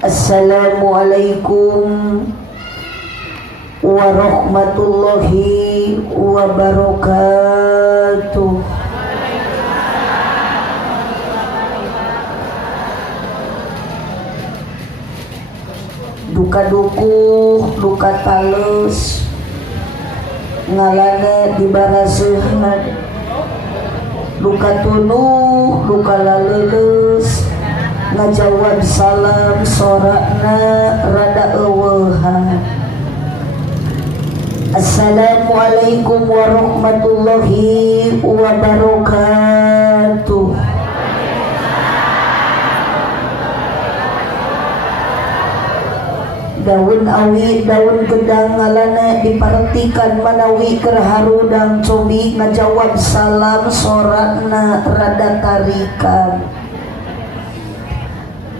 Assalamualaikum warahmatullahi wabarakatuh. Duka dukuh, duka talus, ngalana dibaraseuhna, duka tunuh, duka lalelus, ngajawab salam sorakna rada eueuhan. Assalamualaikum warahmatullahi wabarakatuh. Daun awi, daun gedang ngalana diperhatikan manawi kerharudang cobi ngajawab salam sorakna rada tarikan.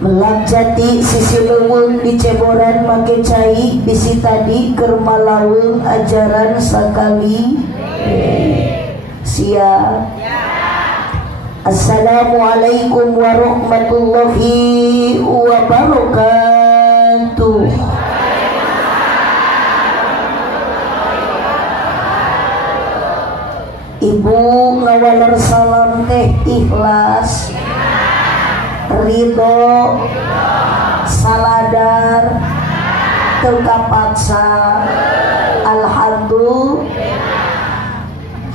Melak jati sisi leuweung di ceboran make cai bisi tadi keur malaweung ajaran sakali siap. Assalamualaikum warahmatullahi wabarakatuh. Ibu ngawaler salam teh ikhlas, ridho, saladar, teu kapaksa. Alhamdulillah.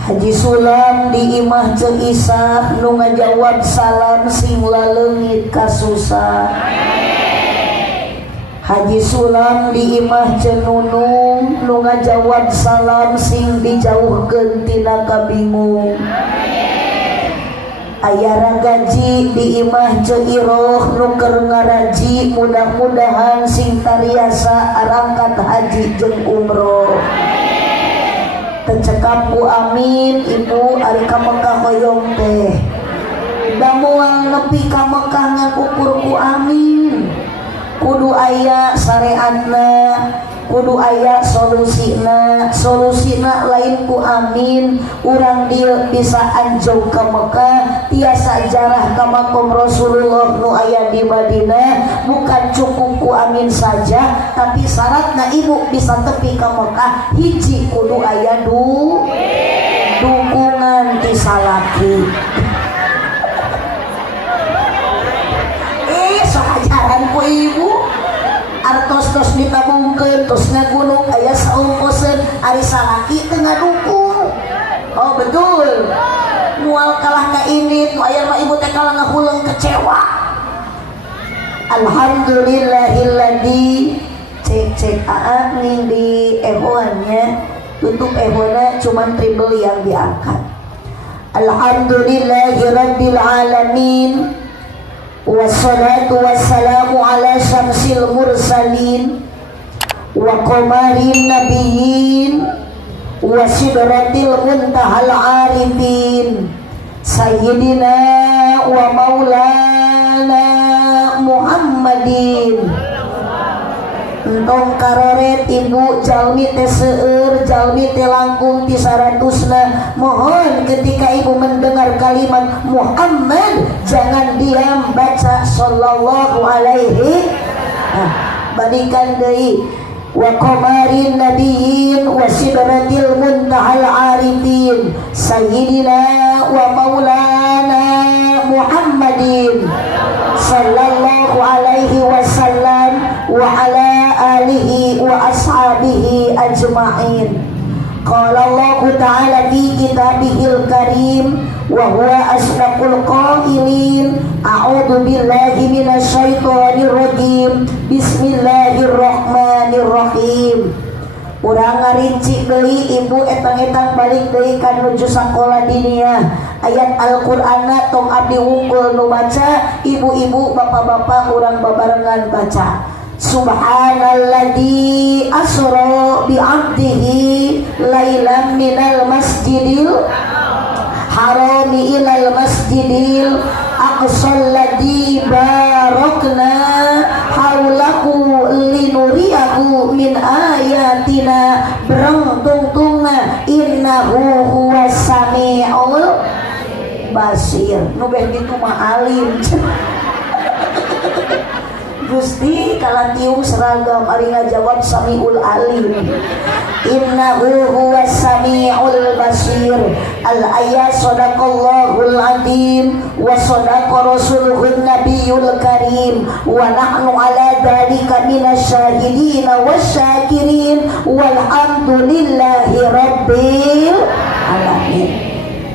Haji Sulam di imah jeung Isah nu ngajawab salam sing laleungit kasusah. Haji Sulam di imah jeung Nunung nu ngajawab salam sing dijauhkeun tina kabingung. Aya gaji di imah jeung Iroh nu keur ngaraji, mudah-mudahan sing tariasa arangkat haji jeung umroh. Tecekap ku amin. Ibu ari ka Mekah hoyong teh da moal nepi ka Mekah ngakukur ku amin. Kudu aya syariatna, kudu aya solusina. Solusina lain ku amin. Urang dieu bisa anjog ka Mekah, tiasa jarah ka makom Rasulullah nu aya di Madinah. Bukan cukup ku amin saja, tapi syaratna ibu bisa tepi ka Mekah hiji kudu aya dukungan ti salaki. Sok ajaran ku ibu artos tos ditabungkeun tos ngagunung aya saungkoseun ari salaki teu ngadukung. Oh betul. Mual kalah ka ini nu aya mah ibu teh kalah ngahuleung kecewa. Alhamdulillahilladzi cek ning di ehoannya tutup ehona cuman triple yang diangkat. Alhamdulillahirabbil alamin. Wassalatu wassalamu ala syamsil mursalin wa qamarin nabiyyin wa sidratil muntahal arifin sayyidina wa maulana Muhammadin. Entong karoret ibu jalmi teh seueur, jalmi teh langkung ti saratusna. Mohon ketika ibu mendengar kalimat Muhammad jangan diam, baca sallallahu alaihi. Balikan deui wa qamarin nabiyyin wa sidratil muntahal arifin sayyidina wa maulana Muhammadin sallallahu alaihi wasallam wa ala alihi wa ashabihi ajma'in. Qala Allah ta'ala fi kitabihil karim wa huwa asdaqul qailin. A'udzu billahi minasy syaithanir rajim. Bismillahirrahmanirrahim. Urang ngarinci deui ibu etang-etang balik deui ka nuju sakola diniyah. Ayat Al-Qur'anna tong abdi wungkul nu baca, ibu-ibu bapak-bapak urang babarengan baca. Subhanalladzi asra bi 'abdihi lailan minal masjidil harami ilal masjidil aqsal ladzi barakna haulahu linuriyahu min ayatina berang tungtunga innahu huwas samiul basir. Nu beh kitu mah alim. Gusti kalatiung seragam ari ngajawab Samiul Alim. Innahu huwas samiul basir. Al ayat sadaqallahul azim wa sadaqa rasuluhun nabiyul karim wa nahnu ala dzalika minasyahidin wasyakirin walhamdulillahi rabbil alamin.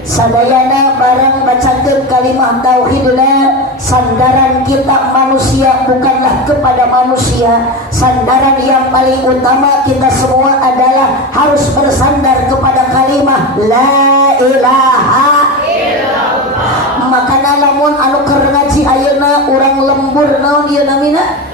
Sadayana barang bacakeun kalimah tauhidna, sandaran kita manusia bukanlah kepada manusia. Sandaran yang paling utama kita semua adalah harus bersandar kepada kalimah la ilaha illallah. Makana lamun anu keur ngaji ayeuna urang lembur naon ieu namina?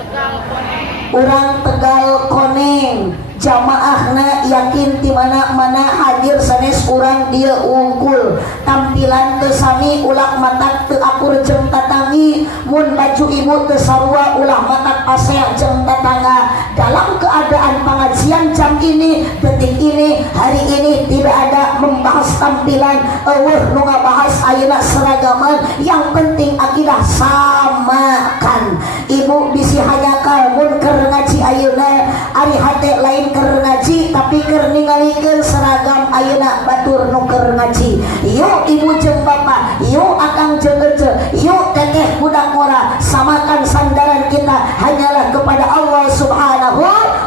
Urang Tegal Koneng. Jamaahna yakin di mana-mana hadir sanes urang dia unggul tampilan teu sami ulah matak teu akur jeung tatangi mun baju ibu teu sarua ulah matak pasea jeung tatangga. Dalam keadaan pengajian jam ini, detik ini, hari ini tidak ada membahas tampilan eueuh nu ngabahas ayeuna seragaman. Yang penting akidah samakan. Ibu bisi hayakal mun keur ngaji ayeuna ari hate lain keur ngaji tapi keur ningalikeun seragam ayeuna batur nu keur ngaji. Yuk ibu jeung bapak, yuk akang jeung ece, yuk teteh budak mora, samakan sandaran kita hanyalah kepada Allah Subhanahu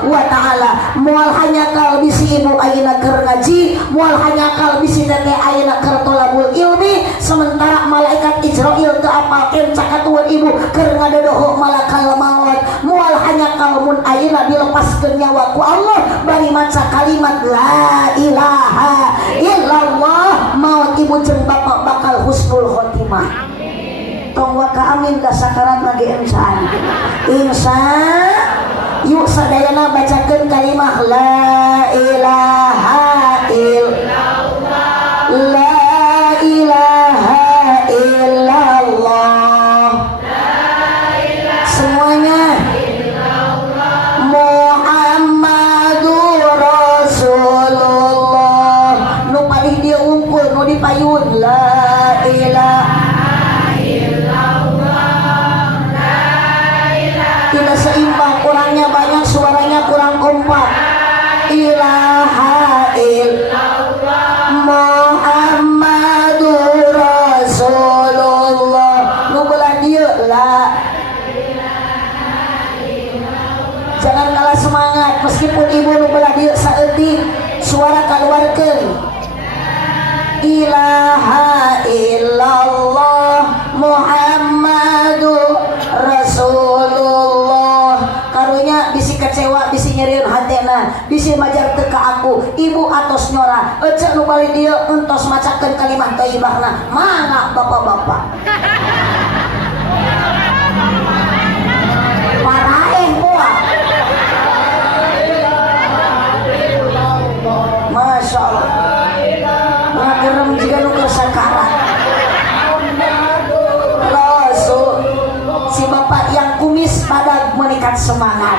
wa taala. Moal hanya kal bisi ibu ayeuna keur ngaji, moal hanya kal bisi teteh ayeuna keur tolabul ilmi, sementara malaikat Israil teu apalkeun cakatuan ibu keur ngadodoho malakal maut. Moal hanya kal mun ayeuna dilepaskeun nyawa ku Allah bari maca kalimat la ilaha illallah, maut ibu jeung bapak bakal husnul khotimah. Tong wa ka amin da sakarat lagi insan. Insan yuk sadayana bacakeun kalimah la ilaha illallah. La ilaha illallah. Semuanya Muhammadur Rasulullah. Nu palih dia unggul nu dipayun la ilaha tidak seimbang, kurangnya banyak, suaranya kurang kompak. Ilaha illallah Muhammadur Rasulullah. Nu belah dieu la. Jangan kalah semangat meskipun ibu nu belah dieu saeutik suara kaluarkeun. Ilaha illallah Muhammadur Rasulullah. Karunya bisi kecewa, bisi nyeriun hatena, bisi majar teu ka aku. Ibu atos nyora, ece nu bali dieu entos macakeun kalimat thayyibahna. Mangga bapak-bapak. Paraeh moal. Masya Allah. Ngagerem juga nu keur sakarat. Rasul si bapak yang kumis pada meningkat semangat.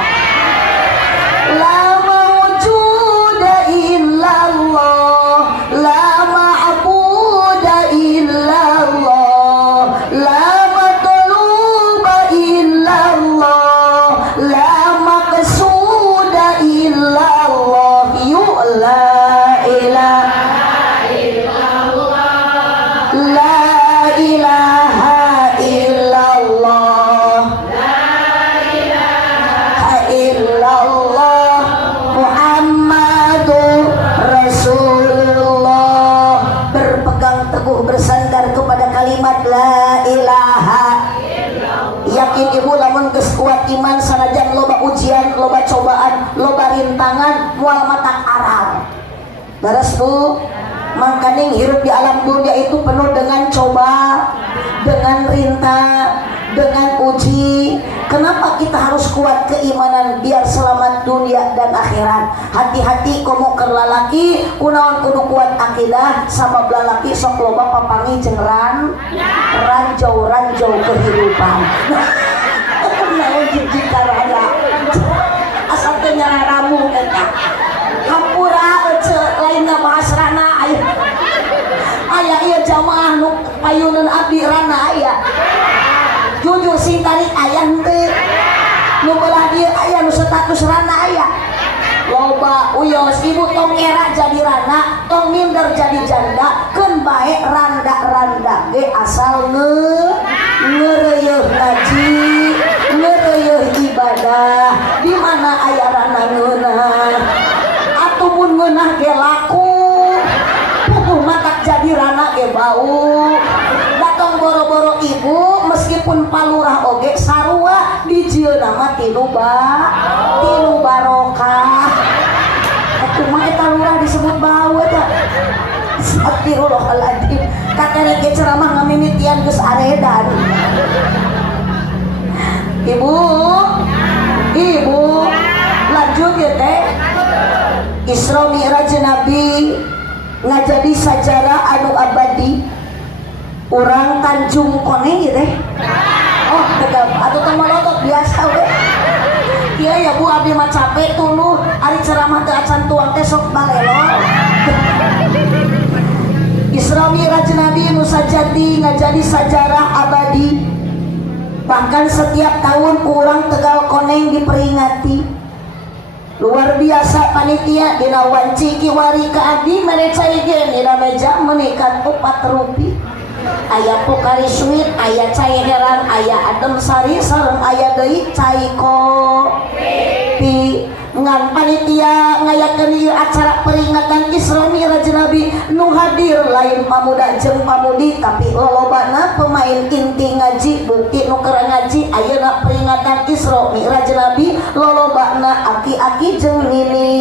La mawjuda illallah, la ma'buda illallah, la matluba illallah, la maqsuda illallah. Yu la ilaha la ilaha illallah. La ilaha illallah Muhammadur Rasulullah. Berpegang teguh bersandar kepada kalimat la ilaha. Yakin ibu lamun geus kuat iman sanajan loba ujian, loba cobaan, loba rintangan, moal matak aral. Daras bu, mangkaning hirup di alam dunia itu penuh dengan coba, dengan rintang, dengan uji. Kenapa kita harus kuat keimanan biar selamat dunia dan akhirat? Hati-hati komo keur lalaki, kunaon kudu kuat akidah, sabab lalaki sok loba papangi jeung ranjau-ranjau kehidupan. Naon jijik karana asal teu nyararamu eta. Hampura ece lainna bahasrana aya. Aya ieu jamaah nu payuneun abdi rana aya. Jujur sing tarik aya henteu. status rana aya loba uyos ibu tong era jadi rana tong minder jadi janda keun bae randa-randa ge asal ngeureuh ngaji ngeureuh ibadah di mana aya rana ngeunah atuh mun ngeunah ge laku pupuh matak jadi rana ge bau datang boro-boro ibu meskipun palurah oge sarua dijieuna mah tilu barokah kumaha eta lurah disebut bau eta astagfirullahaladzim kakek ge ceramah ngamimitian geus aredan ibu lanjut ya teh Isra Mi'raj Nabi ngajadi sajarah anu abadi urang Tanjung Koneng gitu teh oh tegap atau teman-teman biasa we iya ya bu abdi mah capek tuluh ari ceramah teu acan tuang teh sok balelo Isra Mi'raj Nabi nu sajati ngajadi sajarah abadi bahkan setiap tahun urang Tegal Koneng diperingati luar biasa panitia dina wanci kiwari ka abdi mere cai ge dina meja meunikan 4 rupiah aya pokari sweet aya cai heran aya adem sari sareng aya deui cai kopi ngan panitia ngayakeun ieu acara peringatan Isra Mi'raj Nabi nu hadir lain pamuda jeung pamudi tapi lolobana pemain inti ngaji bukti nu keur ngaji ayeuna peringatan Isra Mi'raj Nabi lolobana aki-aki jeung nini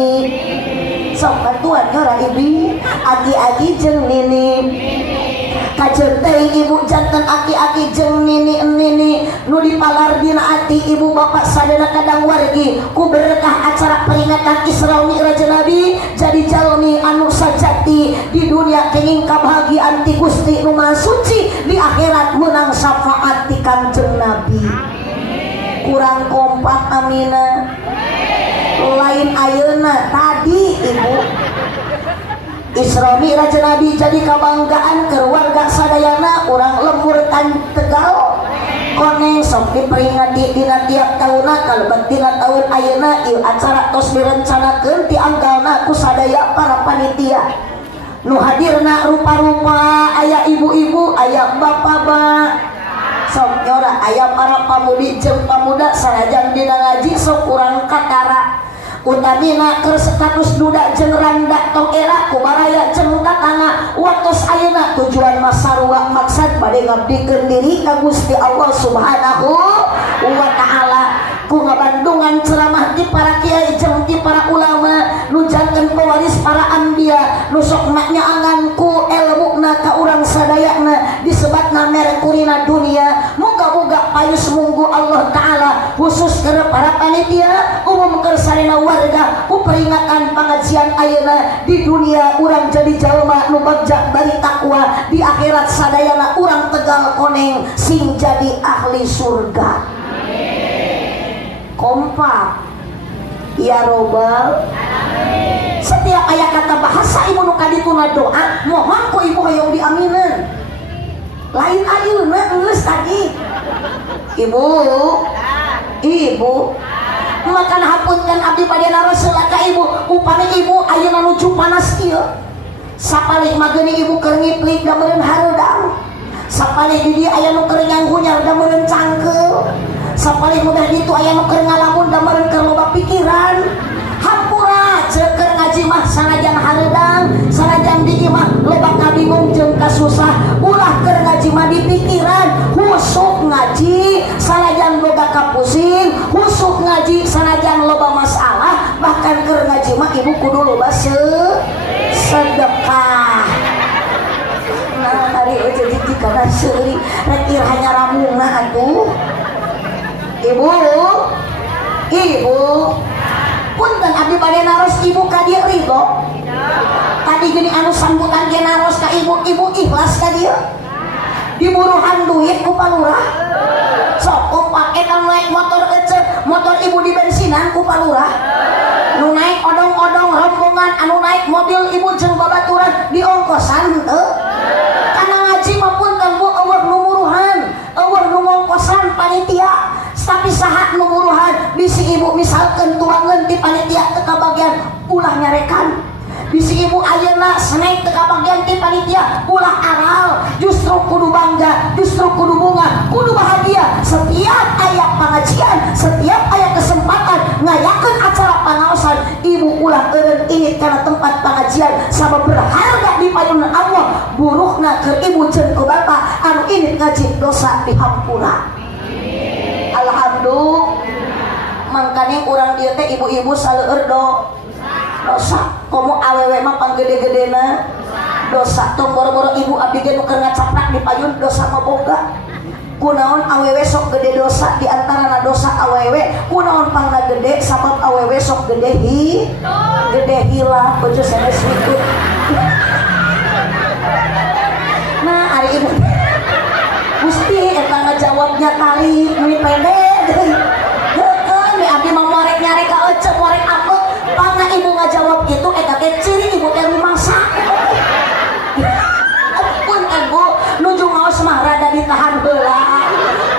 sok batuan ora ibi aki-aki jeung nini kajeun teh ibu janten aki-aki jeung nini nu dipalar dina ati ibu bapak sadana kadang wargi ku berkah acara peringatan Isra Mi'raj Nabi jadi jalmi anu sajati di dunia kenging kabahagiaan ti Gusti nu Maha Suci di akhirat menang syafaat ti Kangjeng Nabi kurang kompak amina lain ayeuna tadi ibu Isra Mi'raj Nabi jadi kebanggaan keluarga sadayana urang lembur Tegal Koneng sok diperingati dina tiap tahunna kalebet dina tahun ayeuna ieu acara tos direncanakeun ti anggalna ku sadaya para panitia nu hadirna rupa-rupa aya ibu-ibu aya bapak-bapak sok nyora aya para pamudi jeung pamuda sanajan dina ngaji sok urang katara utamina keur status duda jeung randa tong era kubaraya jeung tatangga watos ayeuna tujuan masarua maksad bade ngabdikeun diri ka Gusti Allah Subhanahu wa taala ku ngabandungan ceramah ti para kiai jeung ti para ulama nu janten pewaris para anbiya nu sok nyaangan ku ilmuna ka urang sadayana disebatna merkurina dunia moga-moga payus munggu Allah taala khusus keur para panitia umum keur sarena warga ku peringatan pengajian ayeuna di dunia urang jadi jalma nu bagja bari takwa di akhirat sadayana urang Tegal Koneng sing jadi ahli surga kompak ya robbal setiap aya kata bahasa ibu nu kadituna doa mohon ku ibu hoyong diaminin lain ayeuna geus tadi ibu makan hapunkan abdi bade naroseula ka ibu upami ibu ayeuna nuju panas ieu sapalik mageuni ibu keur ngiplik da meureun hareudang sapalik di dieu aya nu keur nyanghunyar da meureun cangkeul sapalik mudah ditu aya nu keur ngalamun da meureun keur loba pikiran hampura ceuk keur ngaji mah sanajan hareudang sanajan di imah loba kabingung jeung kasusah ulah keur ngaji mah di pikiran husuk ngaji sanajan boga kapusing husuk ngaji sanajan loba masalah bahkan keur ngaji mah ibu kudu loba sedekah nah hari jadi dikana seuri rek ieu hanya ramungna atuh ibu punten abdi bade naros ibu ka dieu ridho tadi gini anu sambutan ge naros ka ibu ikhlas ka dieu diburuhan duit ku palurah sok pake anu naik motor ecek motor ibu di bensinan ku palurah nu naik odong-odong rombongan anu naik mobil ibu jeung babaturan di ongkosan henteu kana ngaji mah punten bu eueuh nu muruhan eueuh nu ngongkosan panitia tapi sahat nu muruhan bisi ibu ibu misalkan tuangan di panitia teka bagian ulah nyarekan, bisi ibu ayeuna snack teka bagian ti panitia ulah aral, justru kudu bangga, justru kudu bunga, kudu bahagia setiap aya pengajian, setiap aya kesempatan ngayakeun acara pangaosan ibu ulah eureun ini karena tempat pengajian sama berharga di payunan Allah. Buruhna keur ibu jeung ku bapa anu ini ngaji dosa dihampura. Alhamdulillah. Mangkane urang dieu teh ibu-ibu saleueur dosa. Komo awewe mah panggede-gedena dosa. Tong boro-boro ibu abdi ge nu keur ngacaprak di payun dosa mah boga. Kunaon awewe sok gede dosa di antarana dosa awewe. Kunaon pangna gede sabab awewe sok gede hilang. Ojo sanes ikut. Nah, ari ibu Gusti eta ngajawabnya kali nu pede. Heeh, ni abdi mah morek nyare ka ecep morek apa? Pangna ibu ngajawab itu eta teh ciri ibu teh rumasa. Pun ibu nuju ngaos mah rada ditahan heula.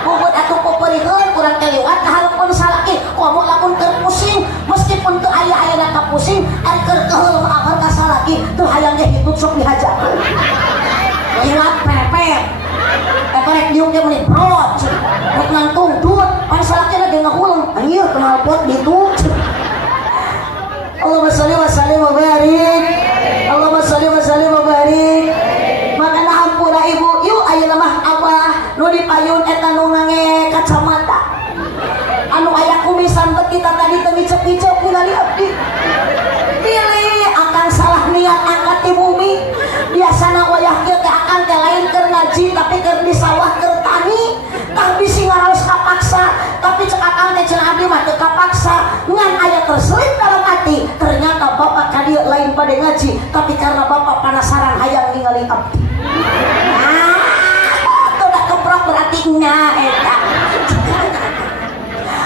Bubut atuh kuperikeun urang teh liwat kahareupun salaki. Komo lamun keur pusing meskipun teu aya-ayana ka pusing ari keur keheul akhir ka salaki teu hayang ge hitut sok dihajakeun. Liwat pepet. Rek nyung dia meni brot. Rek ngantung dut. Pan salaki na ge ngahuleng. Anjir kenal pot ditu. Allahumma sholli wa sallim wa barik. Allahumma sholli wa sallim wa barik. Makana hampura ibu, yuk ayeuna mah abah nu dipayun eta nu ngange kacamata. Anu aya kumisan teh kita tadi teu ngicep-ngicep ningali abdi. Pilih akan salah niat angkat di bumi. Biasana wayah kieu teh akan teh lain keur ngaji tapi keur di sawah keur tani. Tah bisi ngaraos kapaksa, tapi cek akang teh cenah abdi mah teu kapaksa. Ngan aya terselip dalam hati. Ternyata bapak kadieu lain pada ngaji, tapi karena bapak penasaran hayang ningali abdi. Tuh dah keprok berarti nya eta.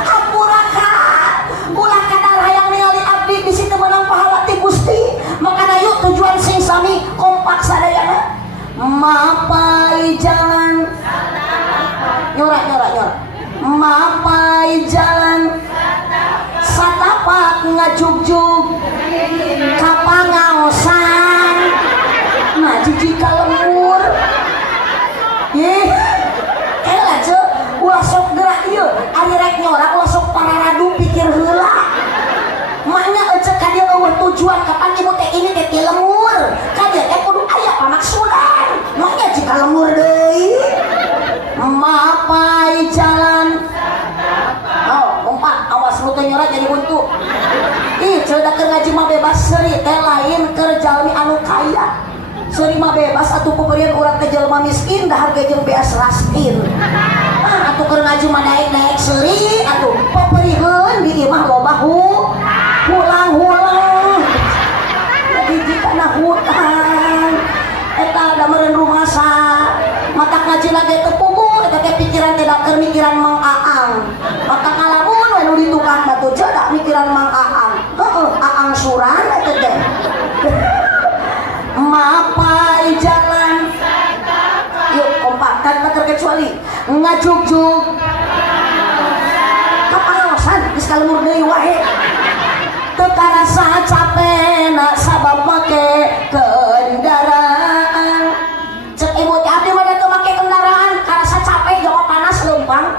Hampurakan, ulah kadar hayang ningali abdi bisi teu meunang pahala ti Gusti. Makana yuk tujuan sing sami kompak sadayana. Mapai jalan nyorak mapai jalan satapak ngajugjug kapangaosan nah jiji kalembur kela ce ulah sok gerak ieu ari rek nyorak ulah sok pararadu pikir heula maknya ecek ka dieu eueuh tujuan kapan ibu teh ini teh ti lemur ka dieu teh kudu aya pamaksudan maknya jika lemur deui mapai jalan umpat awas lu teh nyorat jadi buntu ih ceudak keur ngaji mah bebas seuri teh lain keur jalmi anu kaya seuri mah bebas atuh pemberian urang teh jelema miskin dah harga jeung beas raskin atuh keur ngaji mah naik-naik seuri atuh pemberian di imah loba hulang hiji kana hutan eta da meureun rumasa mata ngaji lagi teu puguh eta teh pikiran teh da keur mikiran Mang Aang mata ngalamun we nu di tukang batu da mikiran Mang Aang Aang suran eta teh mapai jalan yuk kompak tanpa terkecuali ngajugjug kapangaosan geus kaleur deui wae teu karasa capena sabab make kendaraan. Cek ibu teh abdi mah teu make kendaraan karasa capek jawa panas leumpang.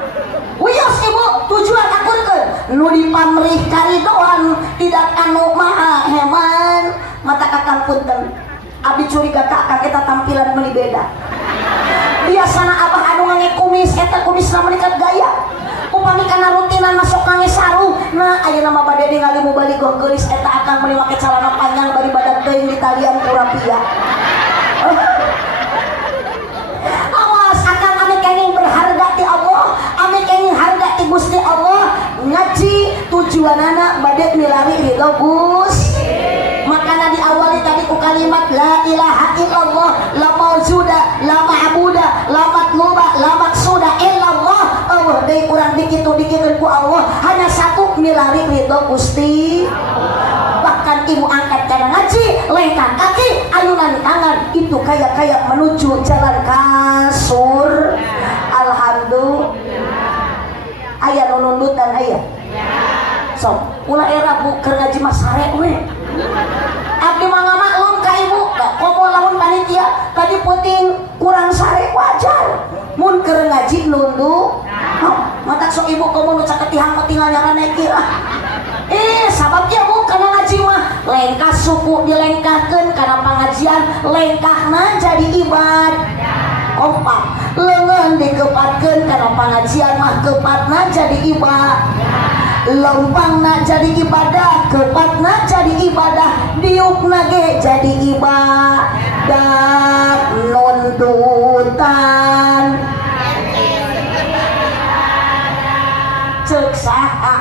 Wios ibu tujuan akurkeun nu dipamrih karidoan tidak anu maha heman. Mata kakang punten abdi curiga ka akang eta tampilan meuli beda. Biasana abah anu ngange kumis eta kumisna meuli gaya. Upami kana rutinan masuk ngange sarung nah ayeuna mah bade ningali mubalighah geulis eta akan meuli make calana panjang bari badan teuing di talian ku rapia. Awas akan ame kenging berharga ti Allah, ame kenging harga ti Gusti Allah. Ngaji tujuanana bade milari ridho Gusti. Makana diawali tadi ku kalimat la ilaha illallah la maujuda la ma'buda la matluba la maqsuda illallah. Allah deui urang dikitu-dikikeun ku Allah hanya satu milari ridho Gusti. Bahkan ibu angkat kana ngaji lengkang kaki ayunan tangan itu kaya-kaya menuju jalan kasur. Alhamdulillah. Aya nu nundutan aya. sok ulah era bu keur ngaji mah sare we abdi mah ngamaklum ka ibu da komo lamun panitia tadi puting kurang sare wajar mun keur ngaji nunduk mata sok ibu komo nu caketihang tinggal nyarana kira sababnya bu karena ngaji mah lengkah suku dilengkahkeun kana pangajian lengkahna jadi ibadah kompak lengan dikepatkeun kana pangajian mah kepatna jadi ibadah lempangna jadi ibadah kepatna jadi ibadah diukna ge jadi ibadah nundutan cek saha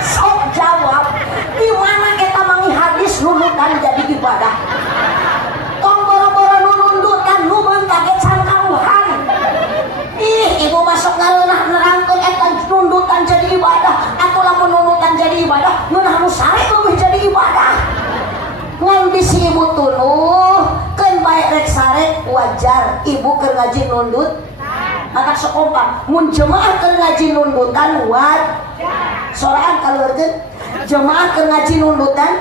sok jawab di mana kita mangi hadis nunutan jadi ibadah tong boro-boro nunundutan nu bentak ke cangkauhan ibu masuk ngareunah nerangkeun eta nundutan jadi ibadah atuh lamun nunutan jadi ibadah ngeunah nu sare leuwih jadi ibadah ngan bisi ibu tunuh keun bae rek sare wajar ibu keur ngaji nundut maka sekompak mun jemaah keur ngaji nundutan wajar sorangan kaluargeun jemaah keur ngaji nundutan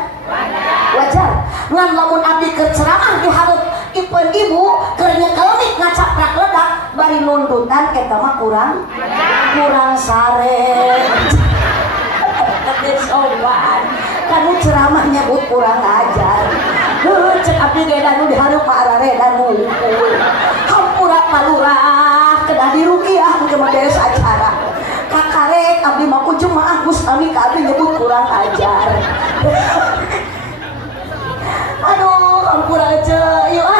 wajar ngan lamun abdi keur ceramah di hareup ipeun ibu keur nyekelemik ngacaprak ledak bari nundutan eta mah kurang sare sowan kanu ceramah nyebut kurang ajar cek abdi ge danu di hareup mah arare danu hampura palurah kedah di rukiah ke beres acara kakarek abdi mah ku jemaah Gustami ka abdi nyebut kurang ajar aduh ampura aja yuk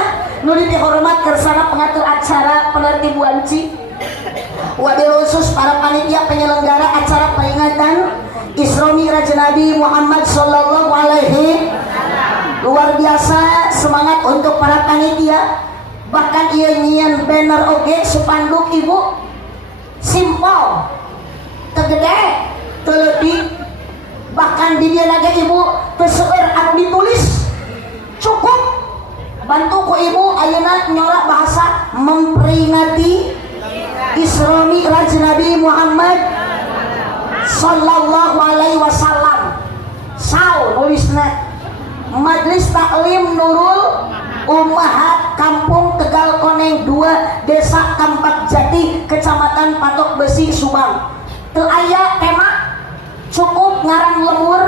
nu dihormat kersana pengatur acara penertibuan ci wabil khusus para panitia penyelenggara acara peringatan Isra Mi'raj Nabi Muhammad sallallahu alaihi luar biasa semangat untuk para panitia bahkan ieu nyieun banner oge spanduk ibu simpel tegede teleutik bahkan di dieu lagi ibu teu seueur anu ditulis cukup bantu ku ibu ayeuna nyorak bahasa memperingati Isra Mi'raj Nabi Muhammad sallallahu alaihi wasallam saw nulisna Majelis Taklim Nurul Ummahat Kampung Tegal Koneng 2 Desa Kampak Jati Kecamatan Patok Besi Subang teu aya tema cukup ngaran lemur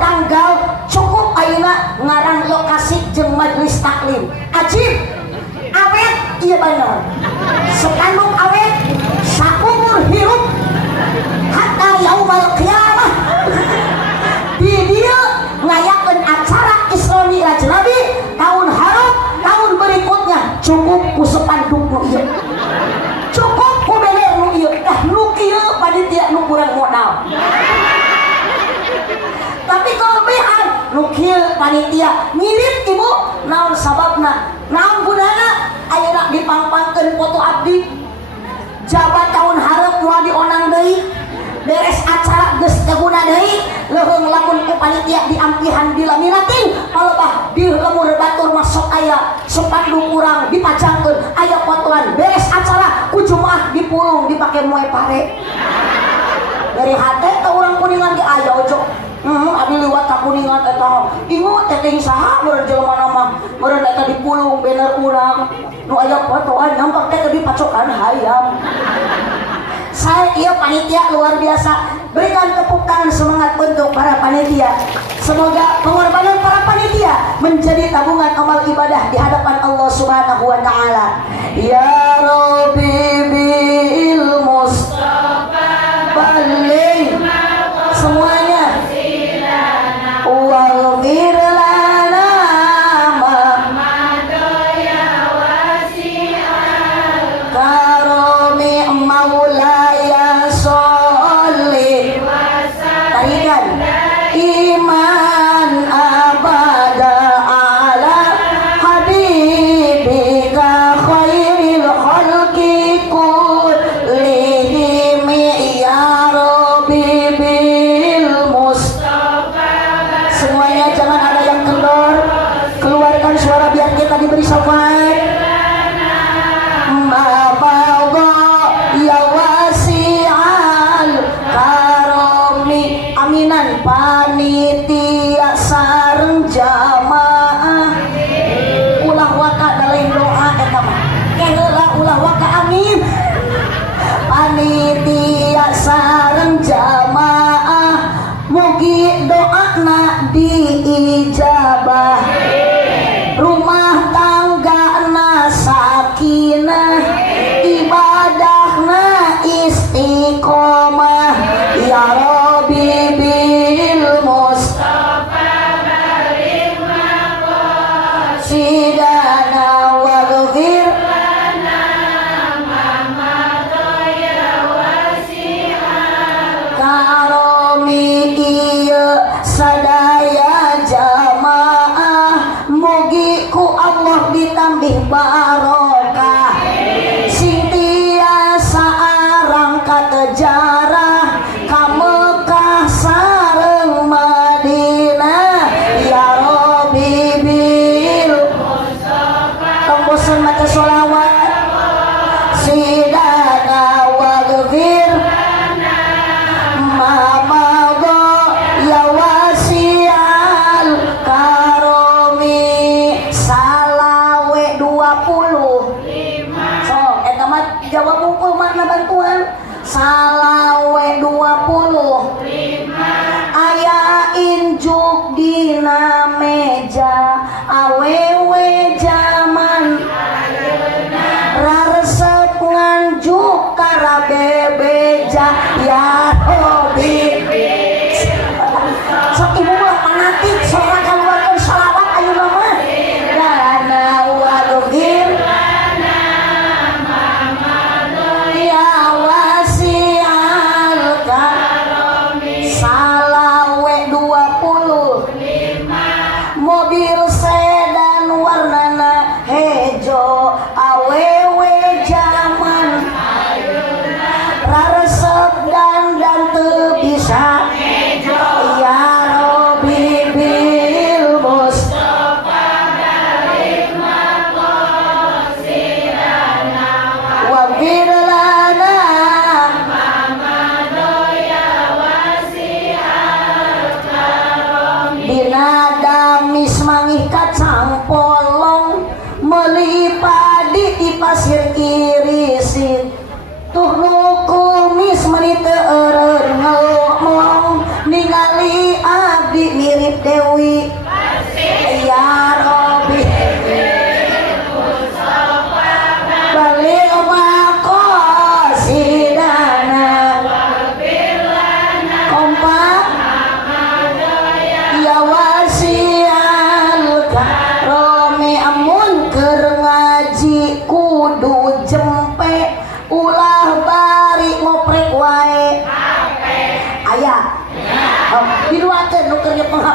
tanggal cukup ayeuna ngaran lokasi jeung majelis taklim ajib awet ieu bener sepanduk awet saumur hirup hatta yaumul qiyamah di dieu ngayakeun acara Isra Mi'raj Nabi tahun hareup tahun berikutnya cukup ku sepanduk nu ieu cukup ku beler nu ieu nu kieu panitia nu kurang modal tapi kelebihan nu kieu panitia ngirit ibu naon sababna naon gunana ayeuna dipangpangkeun foto abdi jabat tahun hareup moal dionang deui beres acara geus kaguna deui leuheung lamun ku panitia diampihan dilaminating palebah di lemur batur masuk aya sepanduk urang dipajangkeun aya fotoan beres acara ku jemaah dipulung dipake moe pare dari hate ka urang kuningan ge aya ojo abi liwat ka kuningan eta ingut teh saha meureun jelema mah meureun eta dipulung bener urang nu aya fotoan nyampak teh dipacokan hayam saya iya panitia luar biasa berikan tepuk tangan semangat untuk para panitia semoga pengorbanan para panitia menjadi tabungan amal ibadah di hadapan Allah Subhanahu wa taala ya Rabbi bil Mustafa balligh semuanya waghfir lana karami maulaya sholli tarikan iman abada ala habibika khairil khalqi kullihim ya Rabbi bil Mustafa semuanya jangan ada yang kendor keluarkan suara biar kita diberi syafaat ma bawda ya wasi'al karam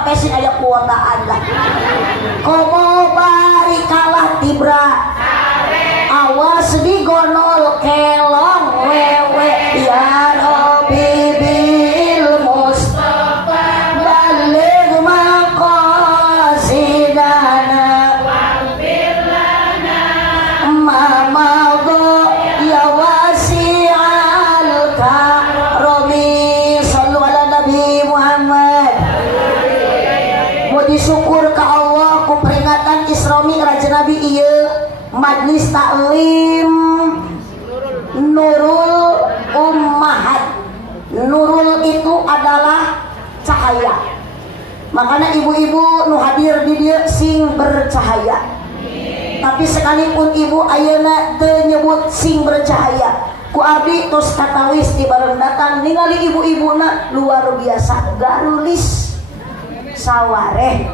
HP sih aya kuotaan lah. Komo bari kalah tibra. Awas digonol kelong wewe ya Rabbi bil Mustafa baligh maqasidana waghfir lana ma madha ya wasi'al karami. Sallu ala Nabi Muhammad. Mau disyukur ke Allah ku peringatan Isra Mi'raj Nabi ieu Majlis Taklim Nurul Ummahat. Nurul itu adalah cahaya. Makanya ibu-ibu nu hadir di dia sing bercahaya. Tapi sekalipun ibu ayeuna teu nyebut sing bercahaya, ku abdi tos katawis di bareng datang ningali ibu-ibuna luar biasa garulis sawareh.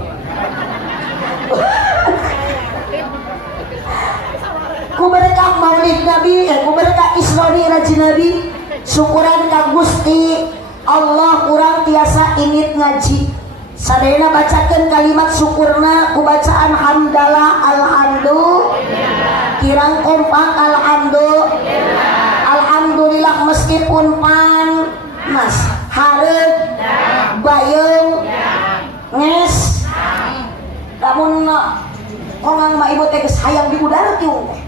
Ku berkah Maulid Nabi, ku berkah Isra Mi'raj Nabi, syukuran ka Gusti Allah kurang tiasa init ngaji. Sadayana bacakeun kalimat syukurna ku bacaan hamdalah alhamdulillah. Kirang kompak alhamdulillah meskipun panas, hareup, bayeung, nges. Lamun kongang mah ibu teh geus hayang di udara tiung teh.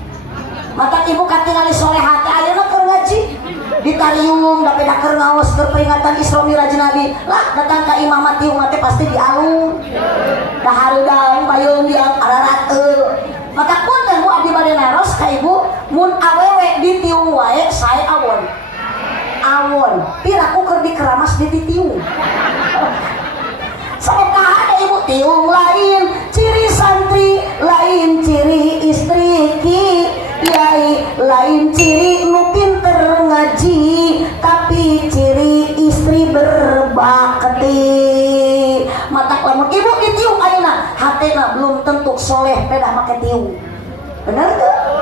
Mata ibu katingali solehat teh ayeuna keur ngaji ditariung da peda keur ngaos keur peringatan Isra Mi'raj Nabi. Lah datang ka imam tiung teh pasti dialung. Da hareudaung bayeung diang ararateu. Maka punten Bu abdi bade naros ka ibu mun awewe di tiung wae sae awon. Awon. Piraku keur dikeramas di tiung. Sabaraha ibu tiung lain ciri santri, lain ciri istri kiai, lain ciri nu pinter ngaji, tapi ciri istri berbakti. Mata lamun ibu ditiung ayeuna hatena belum tentu soleh pedah make tiung. Bener tuh?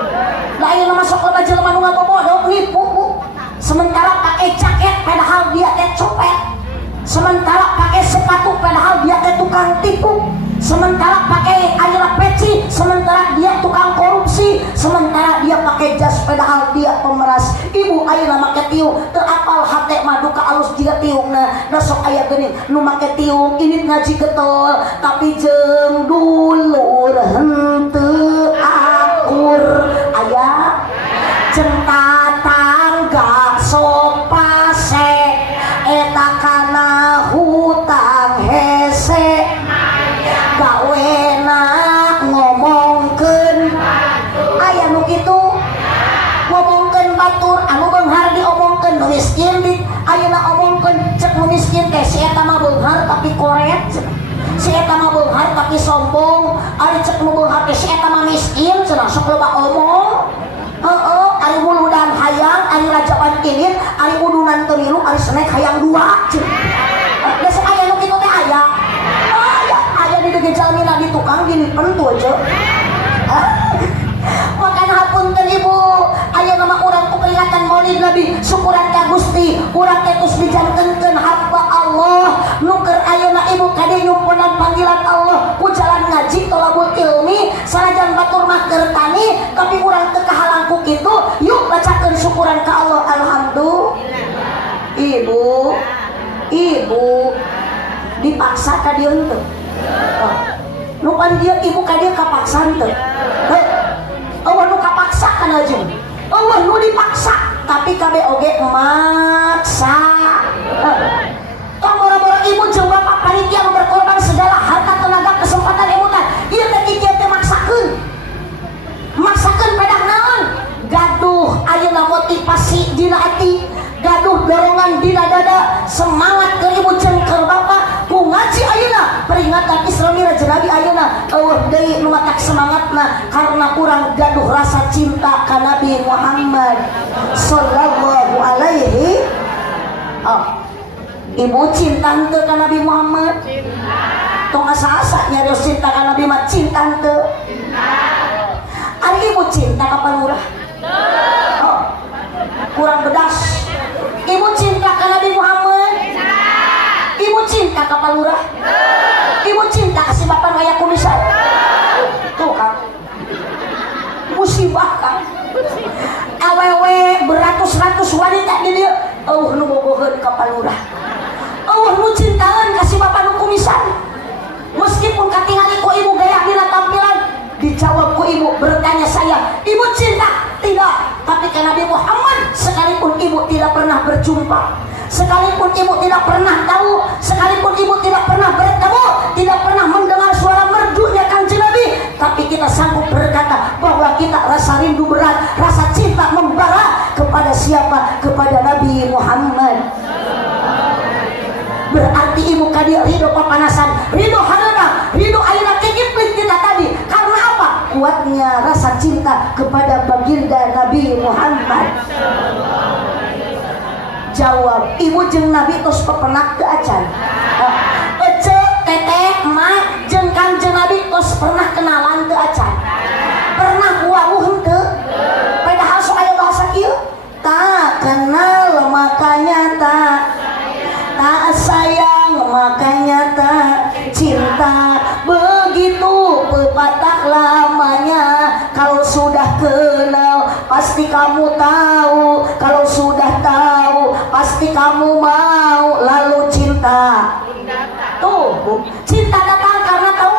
Lain masuk ke jelema nu ngabobodog nipu Bu. Sementara pakai jaket padahal dia teh copet. Sementara pakai sepatu padahal dia teh tukang tipu. Sementara pakai ayeuna peci, sementara dia tukang korupsi. Sementara dia pakai jas padahal dia pemeras. Ibu ayeuna make tiung teu apal hate mah duka alus jiga tiungna. Da sok aya geuning nu make tiung ini ngaji getol tapi jeung dulur henteu akur aya jeung tatangga sok pase eta kana hutang hese gawena ngomongkeun aya nu kitu ngomongkeun batur anu beunghar diomongkeun nu miskin ayeuna omongkeun cek nu miskin teh si eta mah beunghar tapi koret si eta mah beunghar tapi sombong ari cek nu beunghar teh si eta mah miskin cenah sok loba omong. Ari muludan hayang, ari rajaan kilin, ari udunan temilu, ari snack hayang dua. Besok aya nu kitu teh aya. Aya di dege jalmina di tukang dilipen tuh aja. Makanya hapunten ibu, ayeuna mah urang ku peringatan Maulid Nabi, syukuran ka Gusti, urang teh tos dijantenkeun hamba Allah. Nu keur ayeuna ibu kade nyumpunan panggilan Allah ku jalan ngaji tolabul ilmi, sanajan batur mah keur tani, tapi urang teu kahalang ku kitu. Yuk bacakeun syukuran ka Allah. Alhamdulillah. Ibu dipaksa ka dieu teu? Nu pan dieu ibu ka dieu kapaksan teu? Eueuh nu kapaksa kana jeung. Eueuh nu dipaksa, tapi kabe oge maksa. Tong boro-boro ibu jeung bapak panitia nu berkorban segala harta tenaga kesempatan ibu teh. Ieu teh kieu teh maksakeun. Maksakeun pedah naon? Gaduh ayeuna motivasi dina ati, gaduh dorongan dina dada, semangat ke ibu jeung keur bapak ku ngaji ayeuna peringatan Isra Mi'raj Nabi ayeuna. Eueuh deui nu matak semangatna karena urang gaduh rasa cinta ka Nabi Muhammad sallallahu alaihi. Ibu cinta teu ka Nabi Muhammad? Cinta. Tong asa-asa nyarios cinta ka Nabi mah cinta teu? Cinta. Ari ibu cinta ka palurah? Kurang bedas. Ibu cinta ka Nabi Muhammad? Ibu cinta ka palurah? Bapak Lurah. Allah nu cintaan kasih Bapak nu kumisan. Meskipun katingali ku ibu gaya dina tampilan, dijawab ku ibu, bertanya saya, ibu cinta? Tidak. Tapi ke Nabi Muhammad, sekalipun ibu tidak pernah berjumpa, sekalipun ibu tidak pernah tahu, sekalipun ibu tidak pernah bertemu, tidak pernah mendengar suara merdunya Kanjeng Nabi, tapi kita sanggup berkata bahwa kita rasa rindu berat, rasa cinta membara kepada siapa? Kepada Nabi Muhammad. Berarti ibu kadia ridho papanasan, ridho harana, ridho ayeuna kekiplit kita tadi. Karena apa? Kuatnya rasa cinta kepada baginda Nabi Muhammad. Jawab, ibu jeung Nabi tos pepenak teu acan. Ece, teteh, emak, jeung Kanjeng Nabi tos pernah kenalan teu acan. Pernah kuawuh henteu? Padahal sok aya bahasa kieu. Tak kenal makanya tak sayang makanya tak cinta, begitu pepatah lamanya. Kalau sudah kenal pasti kamu tahu, kalau sudah tahu pasti kamu mau, lalu cinta tuh, cinta datang karena tahu,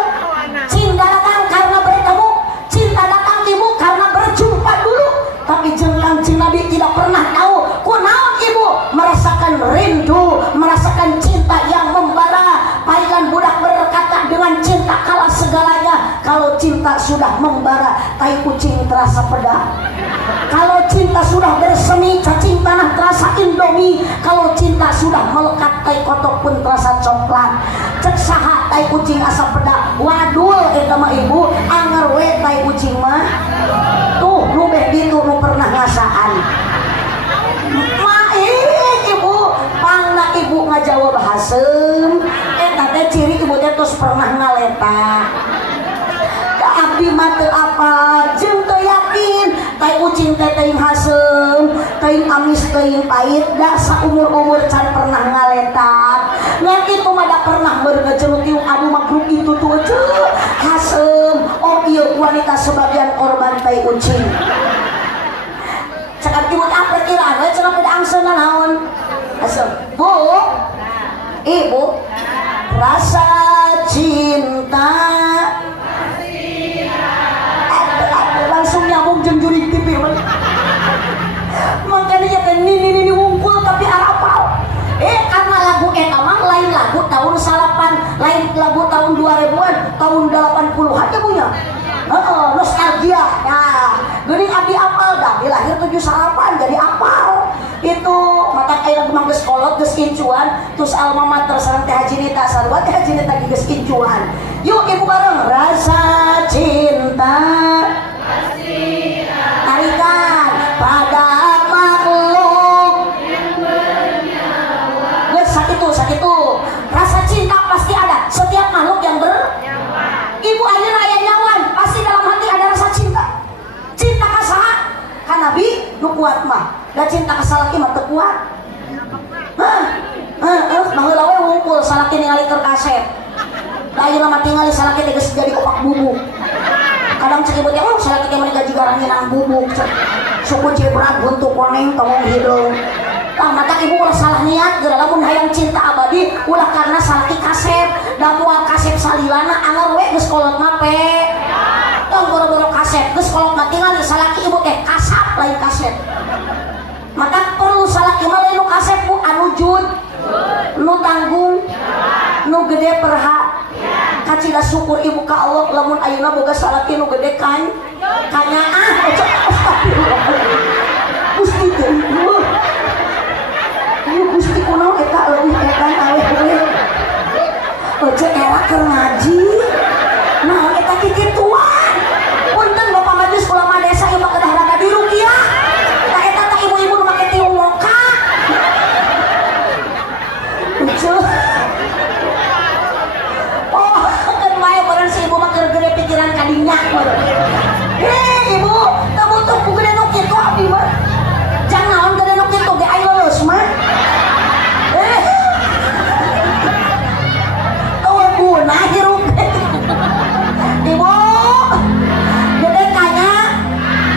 cinta datang karena bertemu, cinta datang ibu karena berjumpa dulu. Tapi Kanjeng Nabi tidak pernah tahu kunaon ibu merasakan rindu, merasakan cinta yang membara. Paikan budak berkata dengan cinta kalah segalanya. Kalau cinta sudah membara, tai kucing terasa pedang. Kalau cinta sudah bersemi, cacing tanah terasa indomie. Kalau cinta sudah melekat, tai kotok pun terasa coklat. Cek saha tai kucing asa pedang. Wadul eta mah ibu, anger we tai kucing mah. Tuh, lu beh gitu lu pernah ngasaan. Ibu, pangna ibu ngajawab hasem. Eta teh ciri ibu teh tos pernah ngaleta. Ka abdi mah teu apal, jeung teu yakin. Tai ucing teh teuing hasem, teuing amis, teuing pahit, da saumur-umur can pernah ngaletak. Ngan itu mah da pernah bergejelut ieu adu makruk itu tuh hasem. Oh ieu wanita sebagian korban tai ucing. Cakap ibu tak perkiraan, we cenah pada angseuna naon. Asem, Bu, ibu, rasa cinta. Langsung nyambung jeung jurig TV. Makanya ya nini wungkul tapi arapal. Karena lagu eta mah lain lagu tahun 8, lain lagu tahun 2000-an, tahun 80-an ya punya. Nostalgia. Nah, geuning abdi apal dah, dilahir 78 jadi apal. Itu mata air gemang geus kolot geus kincuan, terus alma mater sareng Teh Haji Nita sarua Teh Haji Nita geus kincuan. Yuk ibu bareng rasa cinta. Tarikan pada makhluk yang bernyawa. Geus sakitu. Rasa cinta pasti ada setiap makhluk yang bernyawa. Ibu ayeuna aya nyawan, pasti dalam hati ada rasa cinta. Cinta ka saha? Ka Nabi nu kuat mah. Da cinta ka salaki mah teu kuat. Baheula we wungkul salaki ningali keur kaset. Da ayeuna mah tingali salaki teh geus jadi opak bubuk. Kadang cek ibu teh, salaki teh mah gaji garanginang bubuk. Suku jebrat buntu koneng tongong hidung. Tah mata ibu ulah salah niat, geura lamun hayang cinta abadi ulah karena salaki kaset. Da moal kaset salilana anger we geus kolot mah pe. Tong boro-boro kaset geus kolot mah tingali salaki ibu teh kasap lain kaset. Maka perlu salaki mah lain nu kaset bu anu jud, nu tanggung, nu gede perha. Kacida syukur ibu ka Allah lamun ayeuna boga salaki nu gede kan kanyaah. Gusti teh Gusti kunaon eta leuwih edan aweh we. Oce era keur ngaji. Naon eta kikituan. Punten Bapak Majelis Ulama Desa ieu kedah raga di rukiah. Tah eta teh ibu-ibu nu make tiung moka. Ucuh. Oh, keun wae beureun si ibu mah keur gede pikiran kadinya. Ibu, teu butuh ku gede nu kitu abdi mah. Jang naon gede nu kitu ge ai leuleus mah. Nah hirup ibu gede kanya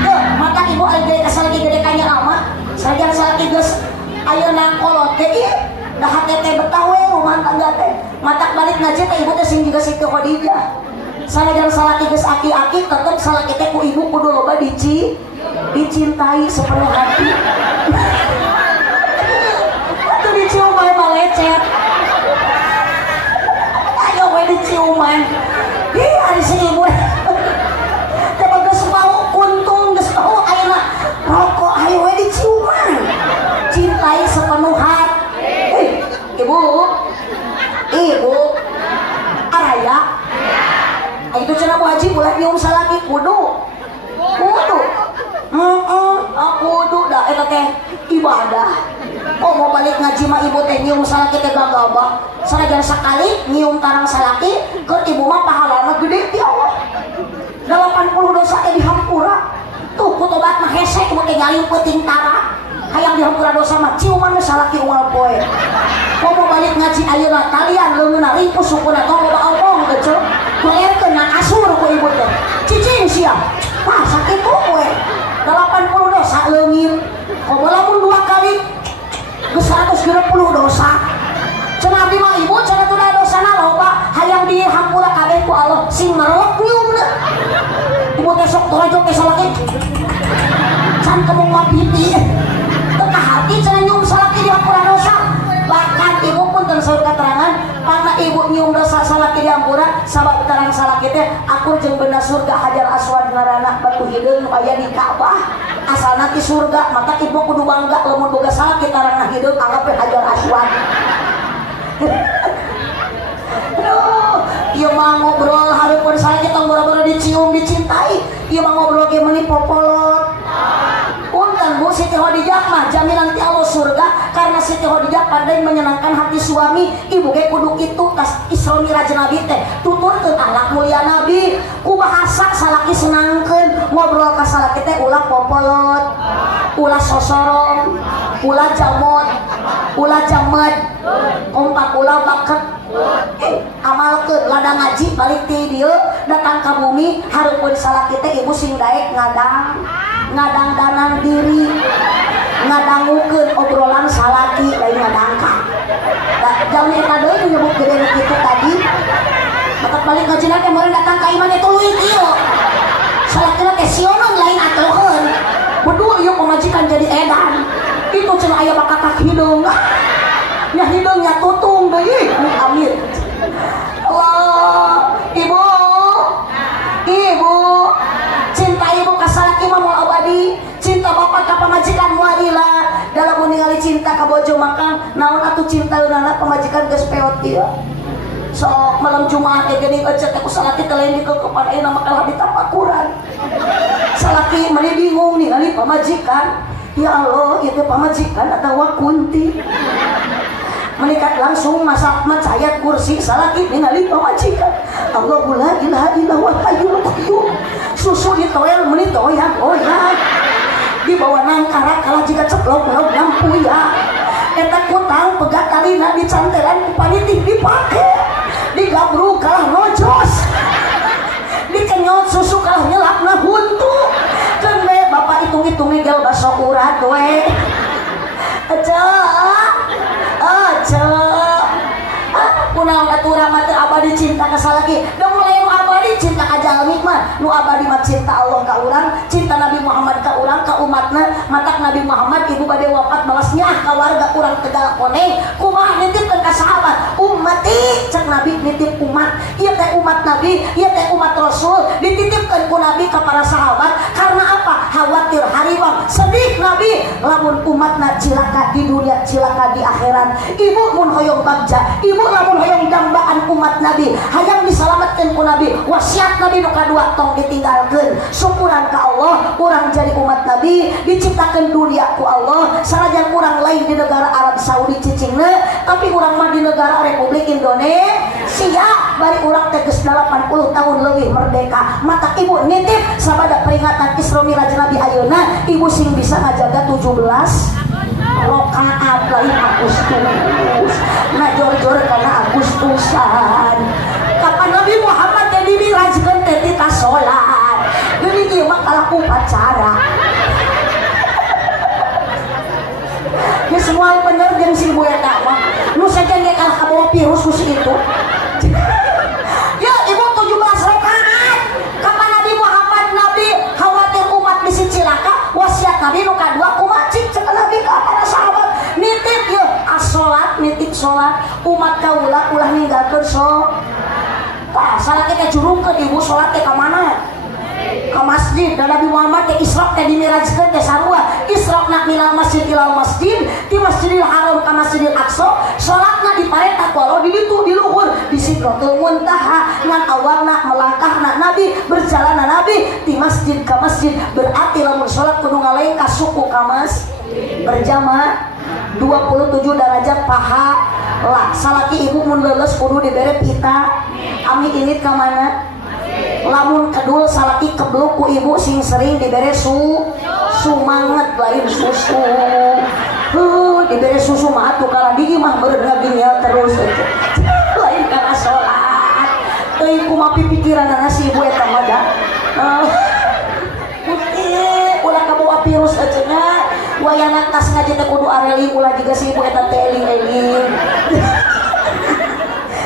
tuh mata ibu ada gede kasar lagi gede kanya ama saja kasar lagi gus ayo nang kolot teh dah teh betawe rumah tangga teh matak balik ngaji teh ibu teh sing juga Siti Khadijah sanajan salaki geus aki-aki tetep salaki teh ku ibu kudu loba dicintai sepenuh hati atuh dicium bae malecet ayo we diciuman ih ari si ibu teh geus mau kuntung geus mau ayeuna rokok ayo we diciuman cintai sepenuh hati ibu araya itu cenah wajib ulah nyium salaki kudu kudu dah eta teh ibadah mau balik ngaji mah ibu teh nyium salaki teh gagabah sanajan sakali nyium tarang salaki keur ibu mah pahalana gede ti Allah 80 dosa teh dihampura tuh kutobat mah hese ibu teh ngalih peuting tara hayang dihampura dosa mah ciuman salaki unggal poe mau balik ngaji ayeuna kalian leungeunna ripu sukuna tong loba omong kecil kuekeun na kasur ku ibu teh cicing sia wah sakit poe 80 dosa leungit komo lamun 2 kali geus 120 dosa cenah abdi mah ibu cenah teu dosana loba hayang dihampura kabeh ku Allah sing marelok nyiumna ibu teh sok torajo ke salaki can kemong mabiti teu kahati cenah nyium salaki dihampura dosa bahkan ibu pun tersebut keterangan karena ibu nyium dosa salaki diampura sabab terang salaki teh akur jeung benda surga Hajar Aswad ngaranna batu hideung aya di Ka'bah asalna ti surga maka ibu kudu bangga lamun boga salaki tarangna hideung anggap Hajar Aswad ieu mah ngobrol hareupeun salaki tong boro-boro dicium dicintai ieu mah ngobrol ge meuni popolot punten Bu Siti Khadijah mah jaminan ti Allah surga karena Siti Khadijah pandai menyenangkan hati suami ibu ge kudu kitu tas Isra Miraj Nabi teh tuturkeun akhlak mulia Nabi ku bahasa salaki senangkeun ngobrol ka salaki teh ulah popolot ulah sosorong ulah jamot ulah jamet kompak ulah baket amalkeun ladang ngaji balik ti dieu datang ka bumi hareupeun salaki teh ibu sing daek ngadang-dangan diri ngadangukeun obrolan salaki lain ngadangkan jam eta deui nyebut gede kitu tadi batak balik ngajina teh meureun datang ka imam eta leuwih ieu salakina teh sionon lain atuheun berdua ieu pamajikan jadi edan itu cenah aya bakakak hidung nya hidungnya tutung deui amin Allah ibu cinta ibu ka salaki mah moal abadi cinta bapak ka pamajikan moal lila dalam ningali cinta ka bojo maka naon atuh cinta leunana pamajikan geus peot ieu sok malam Jumaah teh geuning ecet ku salaki teh lain dikekepan ayeuna mah kalah ditapakuran salaki meuli bingung ningali pamajikan ya Allah ieu teh pamajikan atawa kunti menikah langsung masak macayat kursi salaki ningali pamajikan Allahu la ilaha illallah hayyul qayyum susu ditoel meuni toyang di bawah nangkara kalah jika ceplok lampu ya eta kutang pegat talina dicantelan panitih dipake digabruk kalah nojos dikenyot susu kalah nyelapna huntu keun we bapak hitung-hitung gel baso urat we aja kunaon aturan mah teu abadi cinta ka salaki da mulai nu abadi cinta ka jalmi mah nu abadi mah cinta Allah ka urang cinta Nabi Muhammad ka urang ka umatna matak Nabi Muhammad ibu bade wafat balasnya ka warga urang Tegal Koneng kumaha nitipkeun ka sahabat ummati cek Nabi nitip umat ieu teh umat Nabi ieu teh umat Rasul dititipkeun ku Nabi ka para sahabat karena apa khawatir hariwang sedih Nabi lamun umatna cilaka di dunia cilaka di akhirat ibu mun hoyong bagja ibu lamun hoyong dambaan umat Nabi hayang diselamatkeun ku Nabi wasiat Nabi nu kadua tong ditinggalkeun syukuran ka Allah urang jadi umat Nabi diciptakeun dunia ku Allah sanajan urang lain di negara Arab Saudi cicingna tapi urang mah di negara Republik Indonesia bari urang teh geus 80 tahun leuwih merdeka mata ibu nitip sabada peringatan Isra Miraj Nabi ayeuna ibu sing bisa ngajaga 17 rokaat lain Agustus ngajor-jor karena Agustusan kapan Nabi Muhammad teh dimirajkeun teh ti tas salat geuning ieu mah kalah upacara geus moal bener jeung si ibu eta mah salat nitip salat umat kaula ulah ninggalkeun salat. Tah salat teh curungkeun ibu salat teh ka mana? Ka masjid. Dan Nabi Muhammad teh Isra teh dimirajkeun teh sarua. Isra minal masjid ilal masjid, ti Masjidil Haram ka Masjidil Aqsa. Salatna di pareta ku Allah di ditu di luhur di Sidratul Muntaha ngan awarna melangkahna Nabi berjalanna Nabi ti masjid ka masjid. Berarti lamun salat kudu ngalaeng ka suku ka mas berjamaah 27 derajat pahala. Salaki ibu mun leuleus kudu dibere pita. Ami init ka mana? Lamun kedul salaki kebluk ku ibu sing sering dibere sumanget lain susu. Dibere susu mah atuh kala digi mah beureun ngaginya terus lain kana salat. Teuing kumaha pikiranna si ibu eta mah da. Ulah kabawa virus eceuna. Wayana tas ngaji teh kudu areling ulah jiga si ibu eta teh eling-eling.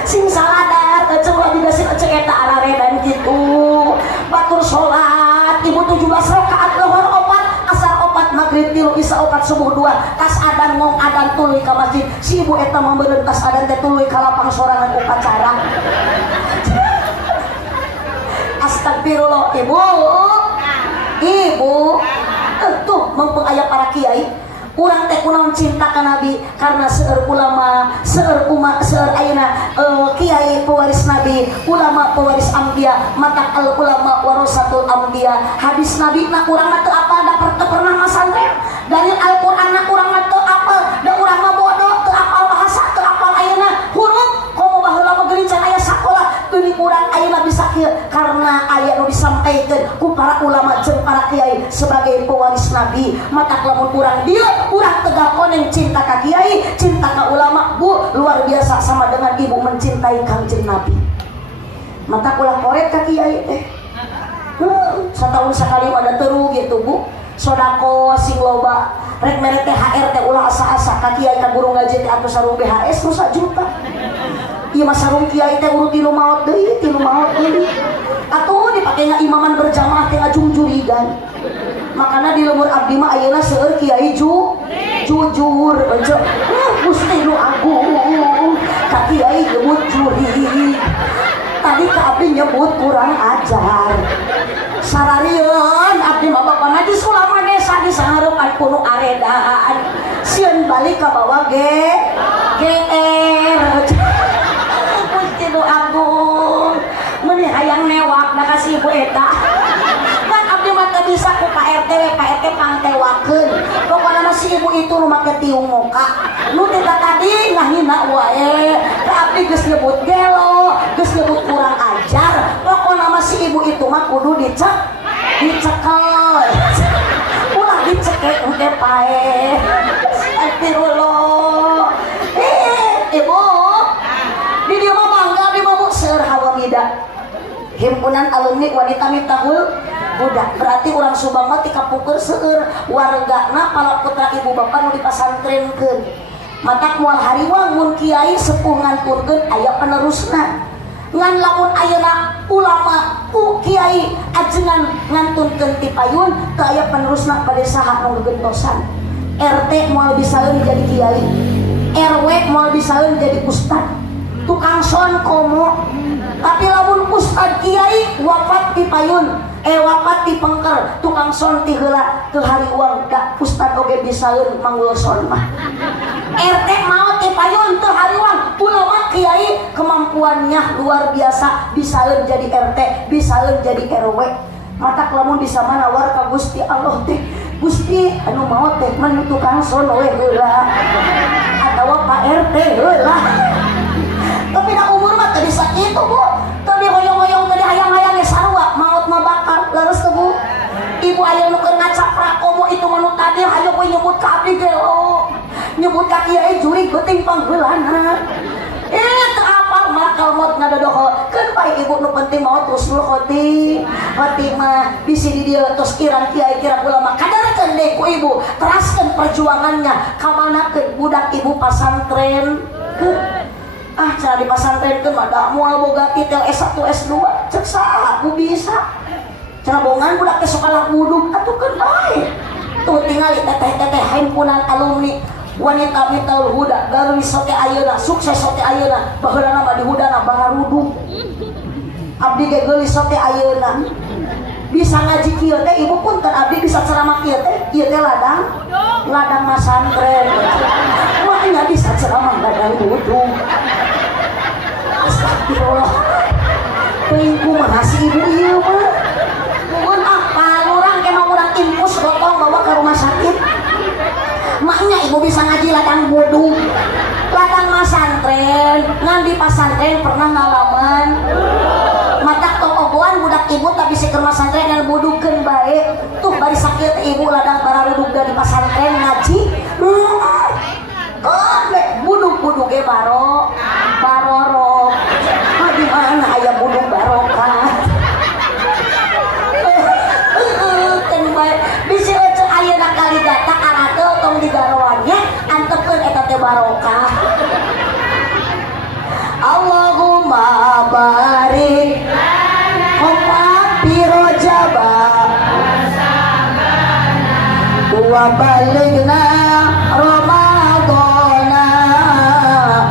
Sing saladar eceng ulah jiga si eceng eta araredan kitu. Batur salat ibu 17 rakaat lohor 4 asar 4 maghrib 3 isya 4 subuh 2 tas adan ngong adan tuluy ka masjid. Si ibu eta mah beureun tas adan teh tuluy ka lapang sorangan upacara. Astagfirullah ibu. Ibu tuh mumpung aya para kiai urang teh kunaon cinta ka Nabi karena seueur ulama seueur umat seueur ayeuna kiai pewaris Nabi ulama pewaris anbiya mata al ulama warasatul anbiya. Hadis Nabi na urang mah teu apal da pernah masantren dari Al-Qur'an na urang mah teu apal da urang mah bodoh teu apal bahasa teu apal ayeuna huruf komo baheula mah geuning can aya sakola geuning urang ayeuna bisa kieu karena aya nu disampaikeun ku para ulama jeung para kiai sebagai pewaris Nabi. Mata lamun urang dieu urang tegal koneng cinta ka kiai cinta ka ulama bu luar biasa sama dengan ibu mencintai Kangjeng Nabi. Mata ulah korek ka kiai teh satahun sekali ada teru gitu bu sodako sing loba rek mere THR teh ulah asa-asa ka kiai ka guru ngaji teh atuh sarung BHS nu 1 juta. Ieu mah sarung kiai teh urut tilu maot deui atuh dipake ngaimaman berjamaah teh ngajungjurigan. Makana di lemur abdi mah ayeuna seueur kiai jujur Gusti nu agung ka kiai nyebut juri tadi ka abdi nyebut kurang ajar. Sararieun abdi mah bapak ngaji sulama desa di sangareupan kuno aredaan sieun balik ka bawah GR Gusti nu agung meuni hayang newak da ka si ibu eta kan abdi mah teu bisa ku Pak RT pangtewakeun pokona mah si ibu itu nu make tiung muka nu teh tadi ngahina wae ka abdi geus nyebut gelo geus nyebut kurang ajar pokona mah si ibu itu mah kudu dicekel ulah dicekek teh pae. Astagfirullah. Ibu di dieu mah bangga di mah seueur hawamida himpunan alumni wanita Miftahul Huda. Berarti urang Subang mah ti kapukur seueur wargana pala putra ibu bapak nu dipasantrenkeun. Matak moal hariwang mun kiai sepuh nganturkeun aya penerusna. Ngan lamun ayeuna ulama ku kiai ajengan ngantunkeun ti payun teu aya penerusna bade saha nu gegentosan. RT moal bisaeun jadi kiai, RW moal bisaeun jadi ustad, tukang son komo. Tapi lamun ustad kiai wafat di payun wafat di pengker tukang son ti heula teu hariwang da ustad oge bisaeun manggul son mah. RT maot ti payun teu hariwang ulama kiai kemampuannya luar biasa bisaeun jadi RT bisaeun jadi RW. Matak lamun bisa manawar ka Gusti Allah teh Gusti anu maot teh mun tukang son we heula atawa Pak RT heula. Tapi da umur mah teu bisa kitu bu teu dihoyong-hoyong teu dihayang-hayang ge sarua maot mah bakal leres teh bu. Ibu aya nu keur ngacaprak komo itu manu tadi hayo we nyebut ka abdi gelo nyebut ka kiai juri geuting pangheulana teu apal makal maot ngadodohokeun bae ibu nu penting maot husnul khotimah bisi di dieu tos kirang kiai kirang ulama kadarkeun deui ku ibu teraskeun perjuangannya ka manakeun budak ibu pasantren cara di pasantren ke mah moal boga titel S1 S2 cek salah ku bisa cara bongan budak teh sok kalah wudhu atuh keun bae tuh tingali teteh-teteh himpunan alumni wanita Miftaul Huda garis sote ayeuna sukses sote ayeuna baheula mah di hudana baharuduk abdi ge geulis sote ayeuna bisa ngaji kieu teh ibu pun kan abdi bisa ceramah kieu teh ladang masantren makanya bisa ceramah ladang buduk astagfirullah teuing mah si ibu ieu mah nuhun palurang kena urang infus gotong bawa ke rumah sakit maknya ibu bisa ngaji ladang buduk ladang masantren ngan di pasantren pernah ngalaman matak tokogoan budak ibu tapi si ke masantren yang budukeun bae tuh bari sakit ibu ladang bararuduk dari pasantren ngaji buduk ge barorok di mana aya buduk barokah kan bae bisi ece ayeuna kali data kana teu tong digaroannya antepkeun eta teh barokah Allahumma barik lana fi rajaba wa balighna ramadana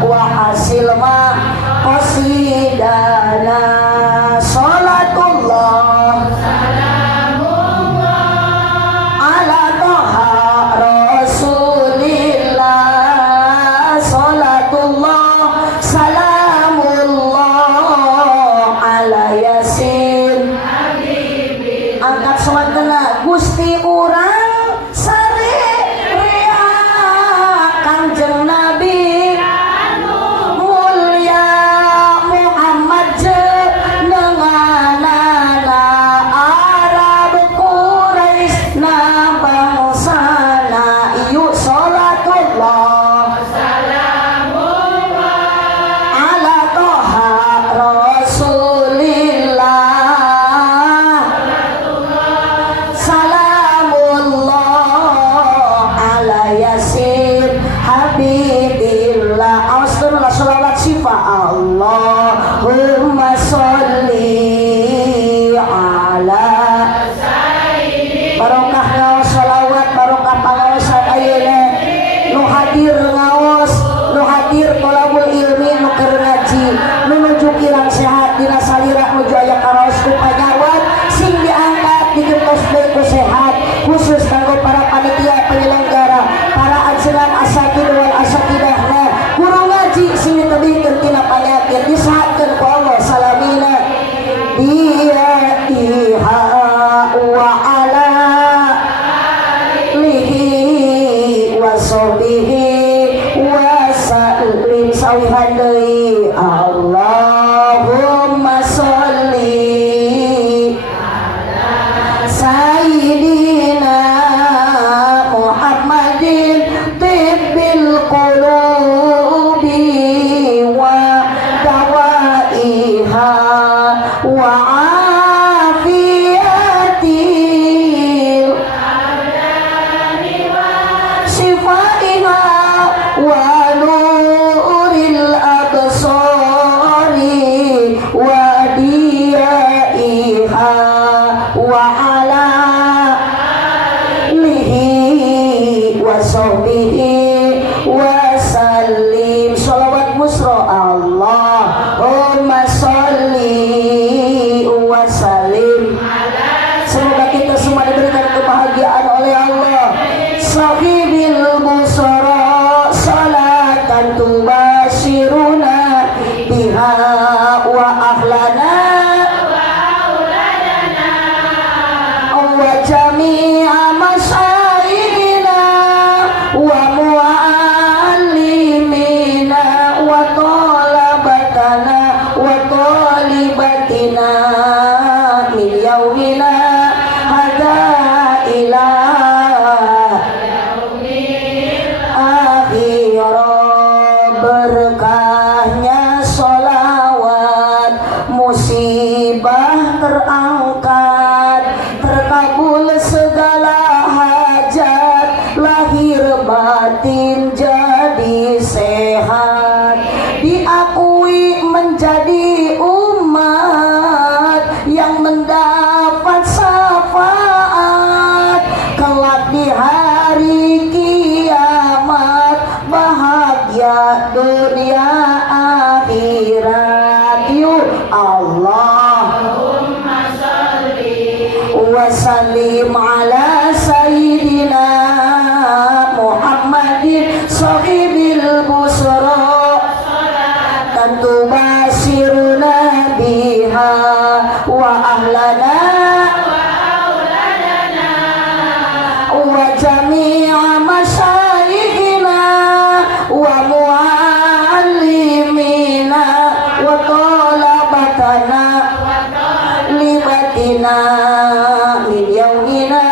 wa hasil ma qasidana salatullah salamullah ala toha rasulillah salatullah salamullah ala yasin angkat salatna Gusti urang Kanjeng Nabi mulia Muhammad jenenganana Arab Quraisy na bangsana ieu salatullah salamullah ala toha rasulillah salamullah ala yasin habibillah astagfirullah sholawat syifa Allahumma sholli ala barokah ngaos sholawat barokah pangaosan ayeuna nu hadir ngaos nu hadir thalabul ilmi nu keur ngaji nu nuju kirang sehat dina salira nuju aya karaos ku panyawat sing diangkat digentos bae ku sehat khusus kanggo para panitia penyelenggara para ajengan asatid wal asatidahna guru ngaji sing ditebihkeun tina panyakit disahatkeun ku Allah salamina dia iha wa ala lihi wa sahbihi wa sallim sawihan deui Allahumma sholli sayyidina Muhammadin tibbil qulubi wa dawaiha wa afiyatil sifaiha wa nuril absari wa diyaiha wa ala lihi wa sahbihi wa sallim sholawat musra Allahumma sholli wa sallim semoga kita semua diberikan kebahagiaan oleh Allah sahibil busara salatan tubashiruna biha wa ahlana wa jami'a masyayidina wa muallimina wa talabatana wa talibatina min yaumina hada ila akhirah berkahnya sholawat musibah terangkat terkabul segala hajat lahir batin jadi sehat diakui menjadi umat yang mendapat syafaat kelak di hari kiamat dunia akhirat. Yuk Allahumma sholli wa sallim ala sayyidina Muhammadin sahibil busra tentu basiruna biha wa ahlana wa jami'a masyayikhina wa muallimina wa talabatana libatina min yaumina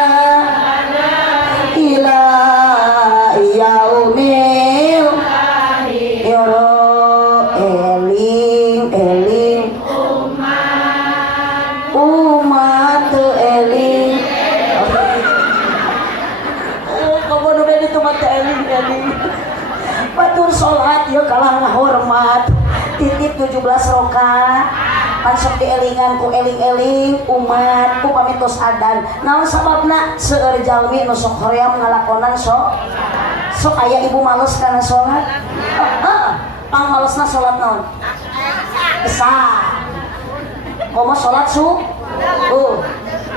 ila yaumil yoro eling umat eling kamu udah itu mata eling batur sholat ya kalah ngahormat titip 17 rokaat pansok dielingan ku eling-eling umat ku pamitos adan naon sababna seueur jalmi nu sok hoream ngalakonan sok aya ibu males kana sholat pang malesna sholat naon esa komo sholat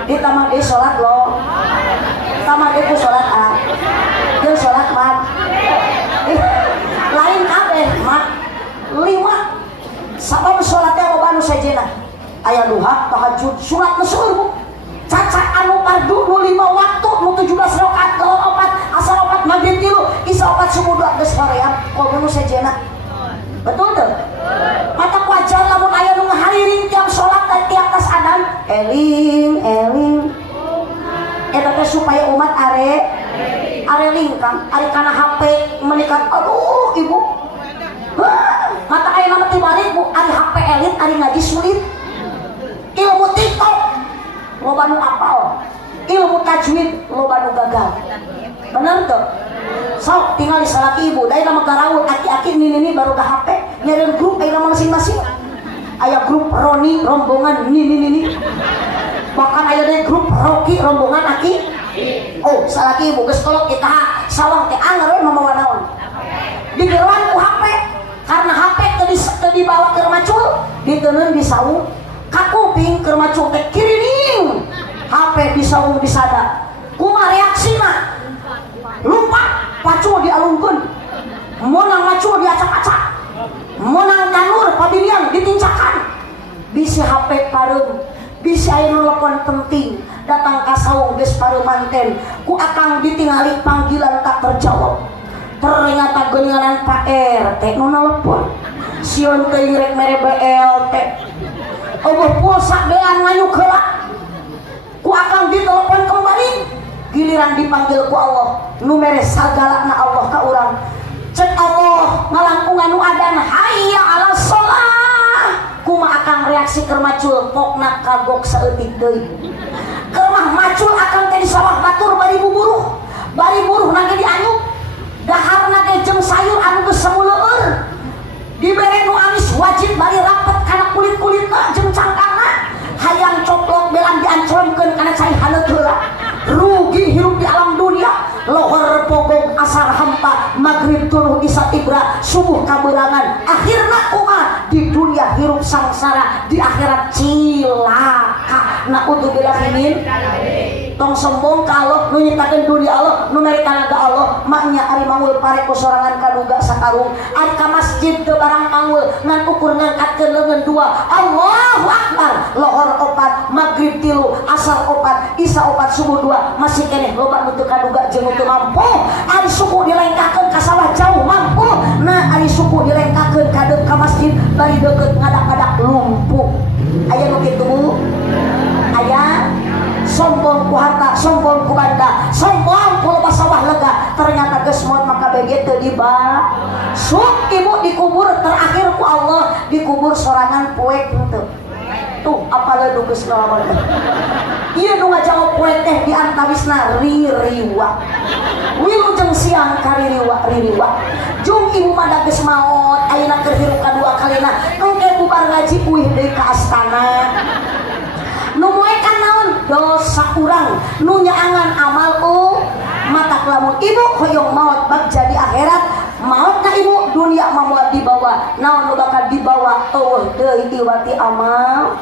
di tamang deui sholat lo tamang deui ku sholat jeung sholat mat lain kabeh mat 5 sabab sholatnya loba anu sajena aya duha tahajud surat nusul cacat anu fardu 5 waktu nu 17 rakaat lohor 4 asar 4 maghrib 3 isya 4 subuh 2 geus hoream komo nu sajena betul tuh mata wajar lamun aya nu ngahariring tiap sholat di atas adan eling eta teh supaya umat are lingkang ari kana HP menikah aduh ibu mata aya nama tibalik bu ari HP elit ari ngaji sulit ilmu TikTok loba nu apal ilmu tajwid loba nu gagal bener tuh sok tinggal di salaki ibu dari nama garawut aki-aki ini baru ke HP nyariin grup aya nama masing-masing aya grup Roni rombongan ini bahkan aya dari grup Rocky rombongan aki oh salaki ibu geus kolot kita sawang teh anger we mamawa naon digeruan ku HP karena HP teu dibawa ke macul diteuneun di saung ka kuping keur macul teh kirining HP di saung disada kumaha reaksina lupa pacul dialungkeun monang macul diacak-acak monang tanur pabiliang ditincakan bisi HP pareum bisa nelpon penting datang ka saung geus pareum manten ku akang ditingali panggilan tak terjawab ternyata geuninganan Pak RT nu nelpon sieun teuing rek mere BLT eueuh pulsa bean nganyuk heula ku akang ditelepon kembali giliran dipanggil ku Allah nu mere sagalana Allah ka urang cek Allah ngalangkungan nu adan hayya ala sholah kumaha akang reaksi keur macul pokna kagok saeutik deui keur mah macul akang teh di sawah batur bari buruh nage dianyuk dahar nage jeung sayur anu geus semuleueur dibere nu amis wajib bari rapet kana kulit-kulitna jeung cangkangna hayang coplok belan diancromkeun kana cai haneut heula rugi hirup di alam dunia lohor pogong asar hampa maghrib tuluh isya ibra subuh kaberangan akhirna kumaha di dunia hirup sangsara di akhirat cilaka naudzubillah min tong sombong ka Allah nu nyiptakeun dunia Allah nu mere tanaga Allah maknya ari mangul pare ku sorangan kaduga sakarung ari ka masjid teu barang mangul ngan ukur ngangkatkeun leungeun 2 Allahu akbar lohor 4 maghrib 3 asar 4 isya 4 subuh 2 masih keneh loba nu teu kaduga jeung nu teu mampu ari suku dilengkakeun ka sawah jauh mampu nah ari suku dilengkakeun ka deuk ka masjid bari deukeut ngadak-ngadak lumpuh aya nu kitu Bu aya sombong ku harta sombong ku banda sombong ku loba sawah lega ternyata geus maot maka bege teu dibasuk ibu dikubur terakhir ku Allah dikubur sorangan poek henteu tuh apalagi nu geus ngalaman ieu nu ngajawab poek teh di antawisna ririwa wilujeng siang kaririwa jung ibu mada geus maot ayeuna keur hirup kadua kalina engke bubar ngaji uih deui ka astana nu moekan naon dosa urang nu nyaangan amal mata lamun ibu hoyong maot bab jadi akhirat maut ka ibu dunia mah moal dibawa naon nu bakal dibawa eueuh deui iwati amal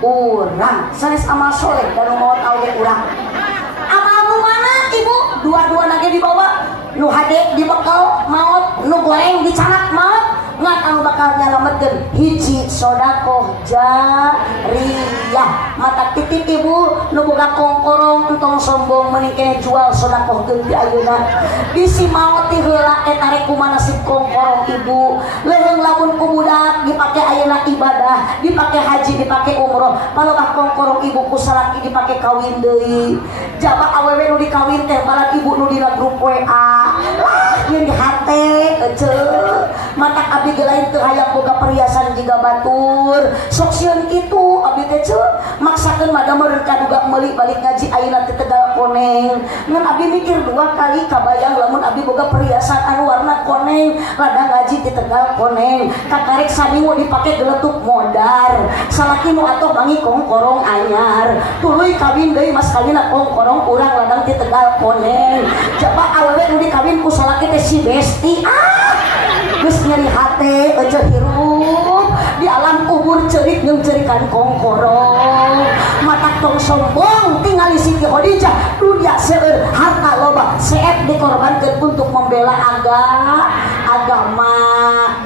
urang sanes amal soleh dan maut awet urang amal nu mana ibu dua-dua nage dibawa nu hade dibekal maut nu goreng dicanak maut ngan anu bakal nyalametkeun hiji sodakoh jariyah mata titip ibu nu boga kongkorong entong sombong meuning keneh jual sodakoh geus di ayeuna bisi maot ti heula eta rek kumaha nasib kongkorong ibu leuweung lamun ku budak dipake ayeuna ibadah dipake haji dipake umroh palebah kongkorong ibu ku salaki dipake kawin deui jaba awewe nu dikawin teh balat ibu nu dina grup WA lah yeun di hate eceuk mata abdi ge lain teu hayang boga perhiasan jiga batur sok sieun kitu abdi teh ceuk maksakeun mada meureun kaduga meuli balik ngaji ayeuna teh Tegal Koneng ngan abdi mikir dua kali kabayang lamun abdi boga perhiasan anu warna koneng rada ngaji di Tegal Koneng kakarek samimu dipake geletuk modar salaki nu atoh bangi kongkorong anyar tuluy kawin deui mas kawinna kongkorong urang ladang di Tegal Koneng jaba awewe nu dikawin ku salaki teh si Besti geus nyeri hate ece hirup di alam kubur cerik jeung cerikan kongkorong mata tong sombong tingali Siti Khadijah dunia seueur harta loba seep dikorbankeun untuk membela agama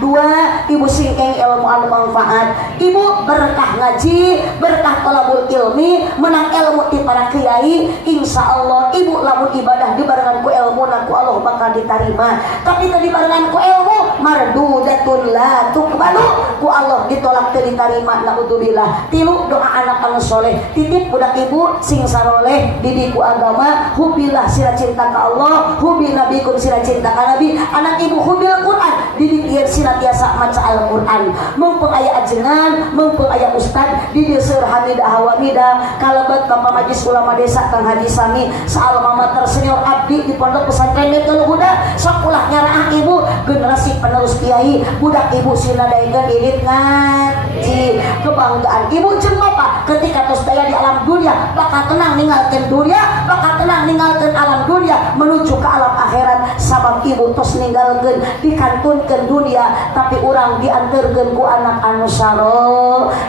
dua ibu singkeng ilmu anu manfaat ibu berkah ngaji berkah talabul ilmi menang ilmu ti para kiai insyaallah ibu lamun ibadah dibarengan ku ilmu na ku Allah bakal ditarima tapi teu dibarengan ku ilmu mardudatun la tuqbalu ku Allah ditolak teu ditarima naudzubillah tilu doa anak anu soleh titip budak ibu sing saroleh didik ku agama hubillah sira cinta ka Allah hubil nabikum sira cinta ka nabi anak ibu hubil Quran didik ieu sira tiasa maca Al-Quran mumpung aya ajengan mumpung aya ustad di dieu seueur hamidah hawamidah kalebat ka pamajlis ulama desa Kang Haji Sami saalma mater senior abdi di pondok pesantren Nurul Huda sok ulah nyaraah ibu generasi penerus kiai budak ibu sinadaikeun irit ngaji kebanggaan ibu jeung bapak ketika tos daya di alam dunia bakal tenang ninggalkeun dunia bakal tenang ninggalkeun alam dunia menuju ke alam akhirat sabab ibu tos ninggalkeun dikantunkeun dunia tapi urang dianterkeun ku anak anu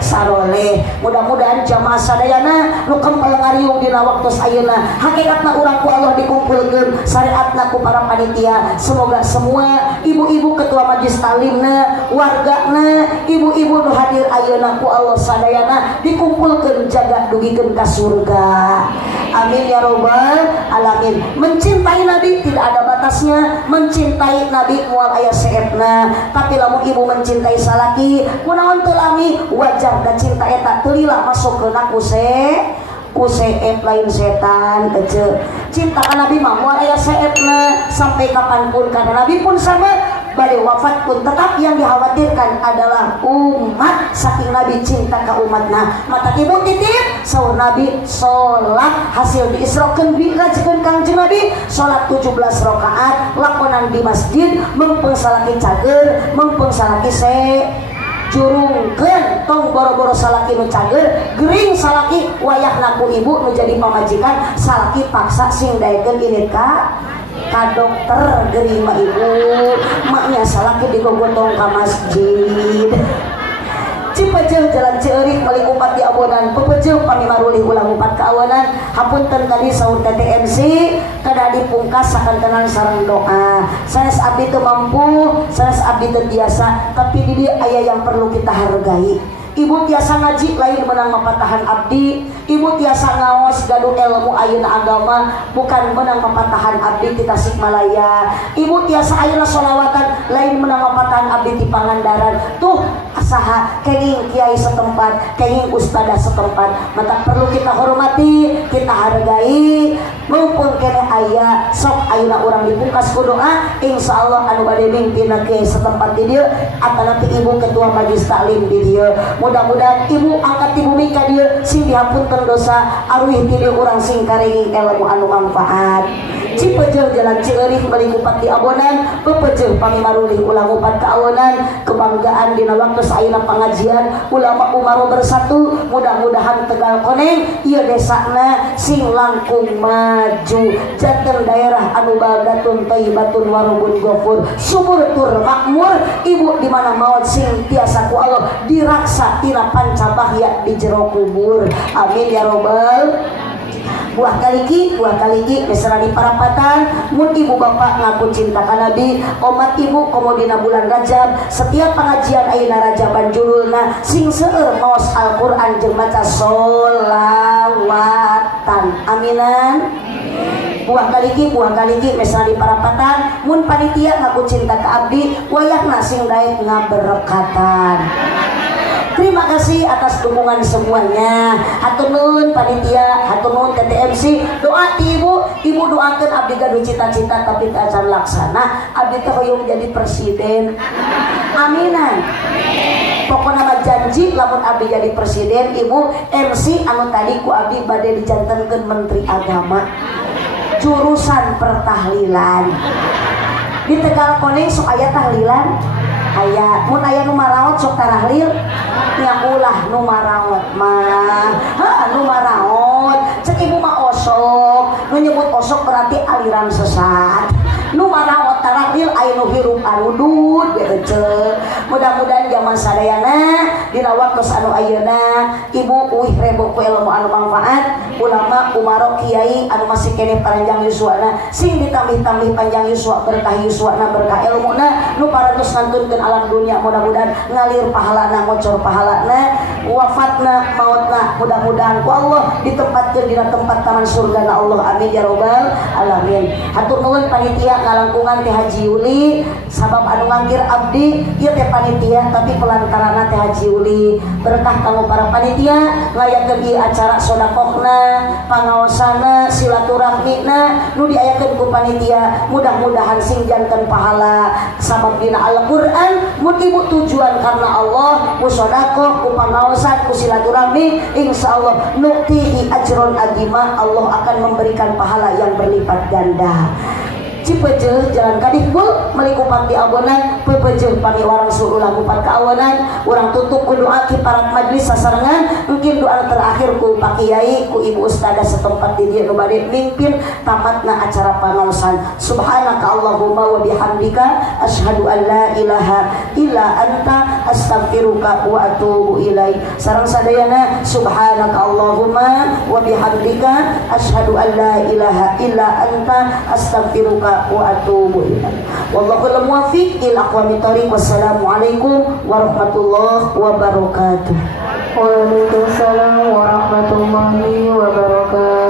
saroleh mudah-mudahan jamaah sadayana nu kempel ngariung dina waktos ayeuna hakikatna urang ku Allah dikumpulkeun syariatna ku para panitia semoga semua ibu-ibu ketua majelis talimna wargana ibu-ibu nu hadir ayeuna ku Allah sadayana dikumpulkeun jaga dugikeun ka surga amin ya rabbal alamin mencintai nabi tidak ada batasnya mencintai nabi moal aya seepna tapi lamun ibu mencintai salaki kunaon teu lami wajar da cinta eta teu lila masukkeuna ku seep lain setan ece cinta ka nabi mah moal aya seepna sampai kapanpun karena nabi pun sama bade wafat pun tetap yang dikhawatirkan adalah umat saking nabi cinta ka umatna mata ibu titip saur nabi salat hasil diisrokeun dirajikeun Kangjeng Nabi salat 17 rakaat lakonan di masjid meumpung salaki cager meumpung salaki jurungkeun tong boro-boro salaki nu cager gering salaki wayahna ku ibu nu jadi pamajikan salaki paksa sing daekeun irit ka dokter gering mah ibu maknya salaki digogotong ka masjid Cipejeuh jalan Ceurik paling upat di abonan pepejeuh pamimarulih ulang upat ke awanan hapunten tadi saur TTMC kada dipungkas sakantenan sareng doa sanes abdi teu mampu sanes abdi teu biasa tapi di dieu aya yang perlu kita hargai ibu tiasa ngaji lain menang mapatahan abdi ibu tiasa ngaos gaduh ilmu ayeuna agama bukan menang mapatahan abdi di Tasikmalaya ibu tiasa ayeuna sholawatan lain menang mapatahan abdi di Pangandaran tuh saha kenging kiai setempat kenging ustadzah setempat maka perlu kita hormati kita hargai mumpung kene aya sok ayeuna urang dipungkas ku doa insyaallah anu bade mimpinna kiai setempat di dieu atana ti ibu ketua majelis taklim di dieu mudah-mudahan ibu angkat ibu mika dieu sing dihampunkeun dosa aruih ti dieu urang sing karenging ilmu anu manfaat Cipejeuh jalan Cieurik balik upat di abonan, pepejeuh pamimarulih ulang upat ke awonan, kebanggaan dina waktu saeuna pengajian ulama umaro bersatu, mudah-mudahan Tegal Koneng ieu desana sing langkung maju, janten daerah anu baldatun thayyibatun warubun ghafur, subur tur makmur, ibu di mana maut sing tiasa ku Allah diraksa tina pancabahya di jero kubur. Amin ya robbal. Buah kaliki mesra di parapatan, mun ibu bapak ngaku cinta ka Nabi, omat ibu komodina bulan Rajab, setiap pengajian ayeuna Rajaban judulna sing seueur maos Al-Qur'an jeung maca sholawatan. Aminan. Buah kaliki mesra di parapatan, mun panitia ngaku cinta ka abdi, wayahna sing daek ngaberkatan. Terima kasih atas dukungan semuanya. Hatur nuhun panitia, hatur nuhun TTMC. Doa ti ibu doakeun abdi gaduh cita-cita tapi teu acan laksana. Abdi teh hoyong jadi presiden. Aminan. Pokona mah janji lamun abdi jadi presiden, ibu MC anu tadi ku abdi bade dijantenkeun menteri agama. Jurusan pertahlilan. Di Tegal Koneng sok aya tahlilan. Aya mun aya nu maraot sok tarahlil nya ulah nu maraot mah nu maraot cek ibu mah osok nu nyebut osok berarti aliran sesat nu maraot tarahlil aya nu hirup arudud beeuceuk. Mudah-mudahan zaman sadayana dina waktos anu ayeuna ibu uih rebo ku ilmu anu manfaat, ulama umaro kiai anu masih kene panjang yuswana sing ditambih-tambih panjang yuswa berkah yuswana berkah ilmuna nu parantos ngantunkeun alam dunia, mudah-mudahan ngalir pahalana ngocor pahalana wafatna mautna mudah-mudahan ku Allah ditempatkeun dina tempat taman surga na Allah. Amin ya robbal alamin. Hatur nuhun panitia ngalangkungan teh Haji Yuli sabab anu ngangkir abdi ieu teh panitia tapi pelantarana teh Haji Yuli. Berkah kanggo para panitia ngayakeun ieu acara sedekahna pangaosana silaturahmina nu diayakeun ku panitia, mudah-mudahan sing janten pahala sabab dina Al-Qur'an. Mun ibu tujuan karena Allah, ku sedekah, ku pangaosan, ku silaturahmi, insyaallah nuktihi ajron agima, Allah akan memberikan pahala yang berlipat ganda. Cipejeuh jalan Kadikbul melikupat di abonan, pepejeuh pami warang suruh lagupat ke awonan, urang tutup ku doa kiparat majlis sasarengan, mungkin doa terakhir ku Pak Kiai, ku Ibu Ustadzah setempat di dieu nu bade mimpin tamatna acara pangaosan. Subhanaka Allahumma wa bihamdika asyhadu an la ilaha illa anta astaghfiruka wa atubu ilaik. Sareng sadayana subhanaka Allahumma wa bihamdika asyhadu an la ilaha illa anta astaghfiruka wa atubu ilaik. Wallahul muwaffiq ila aqwamit thoriq. Wassalamualaikum warahmatullahi wabarakatuh. Waalaikumsalam warahmatullahi wabarakatuh.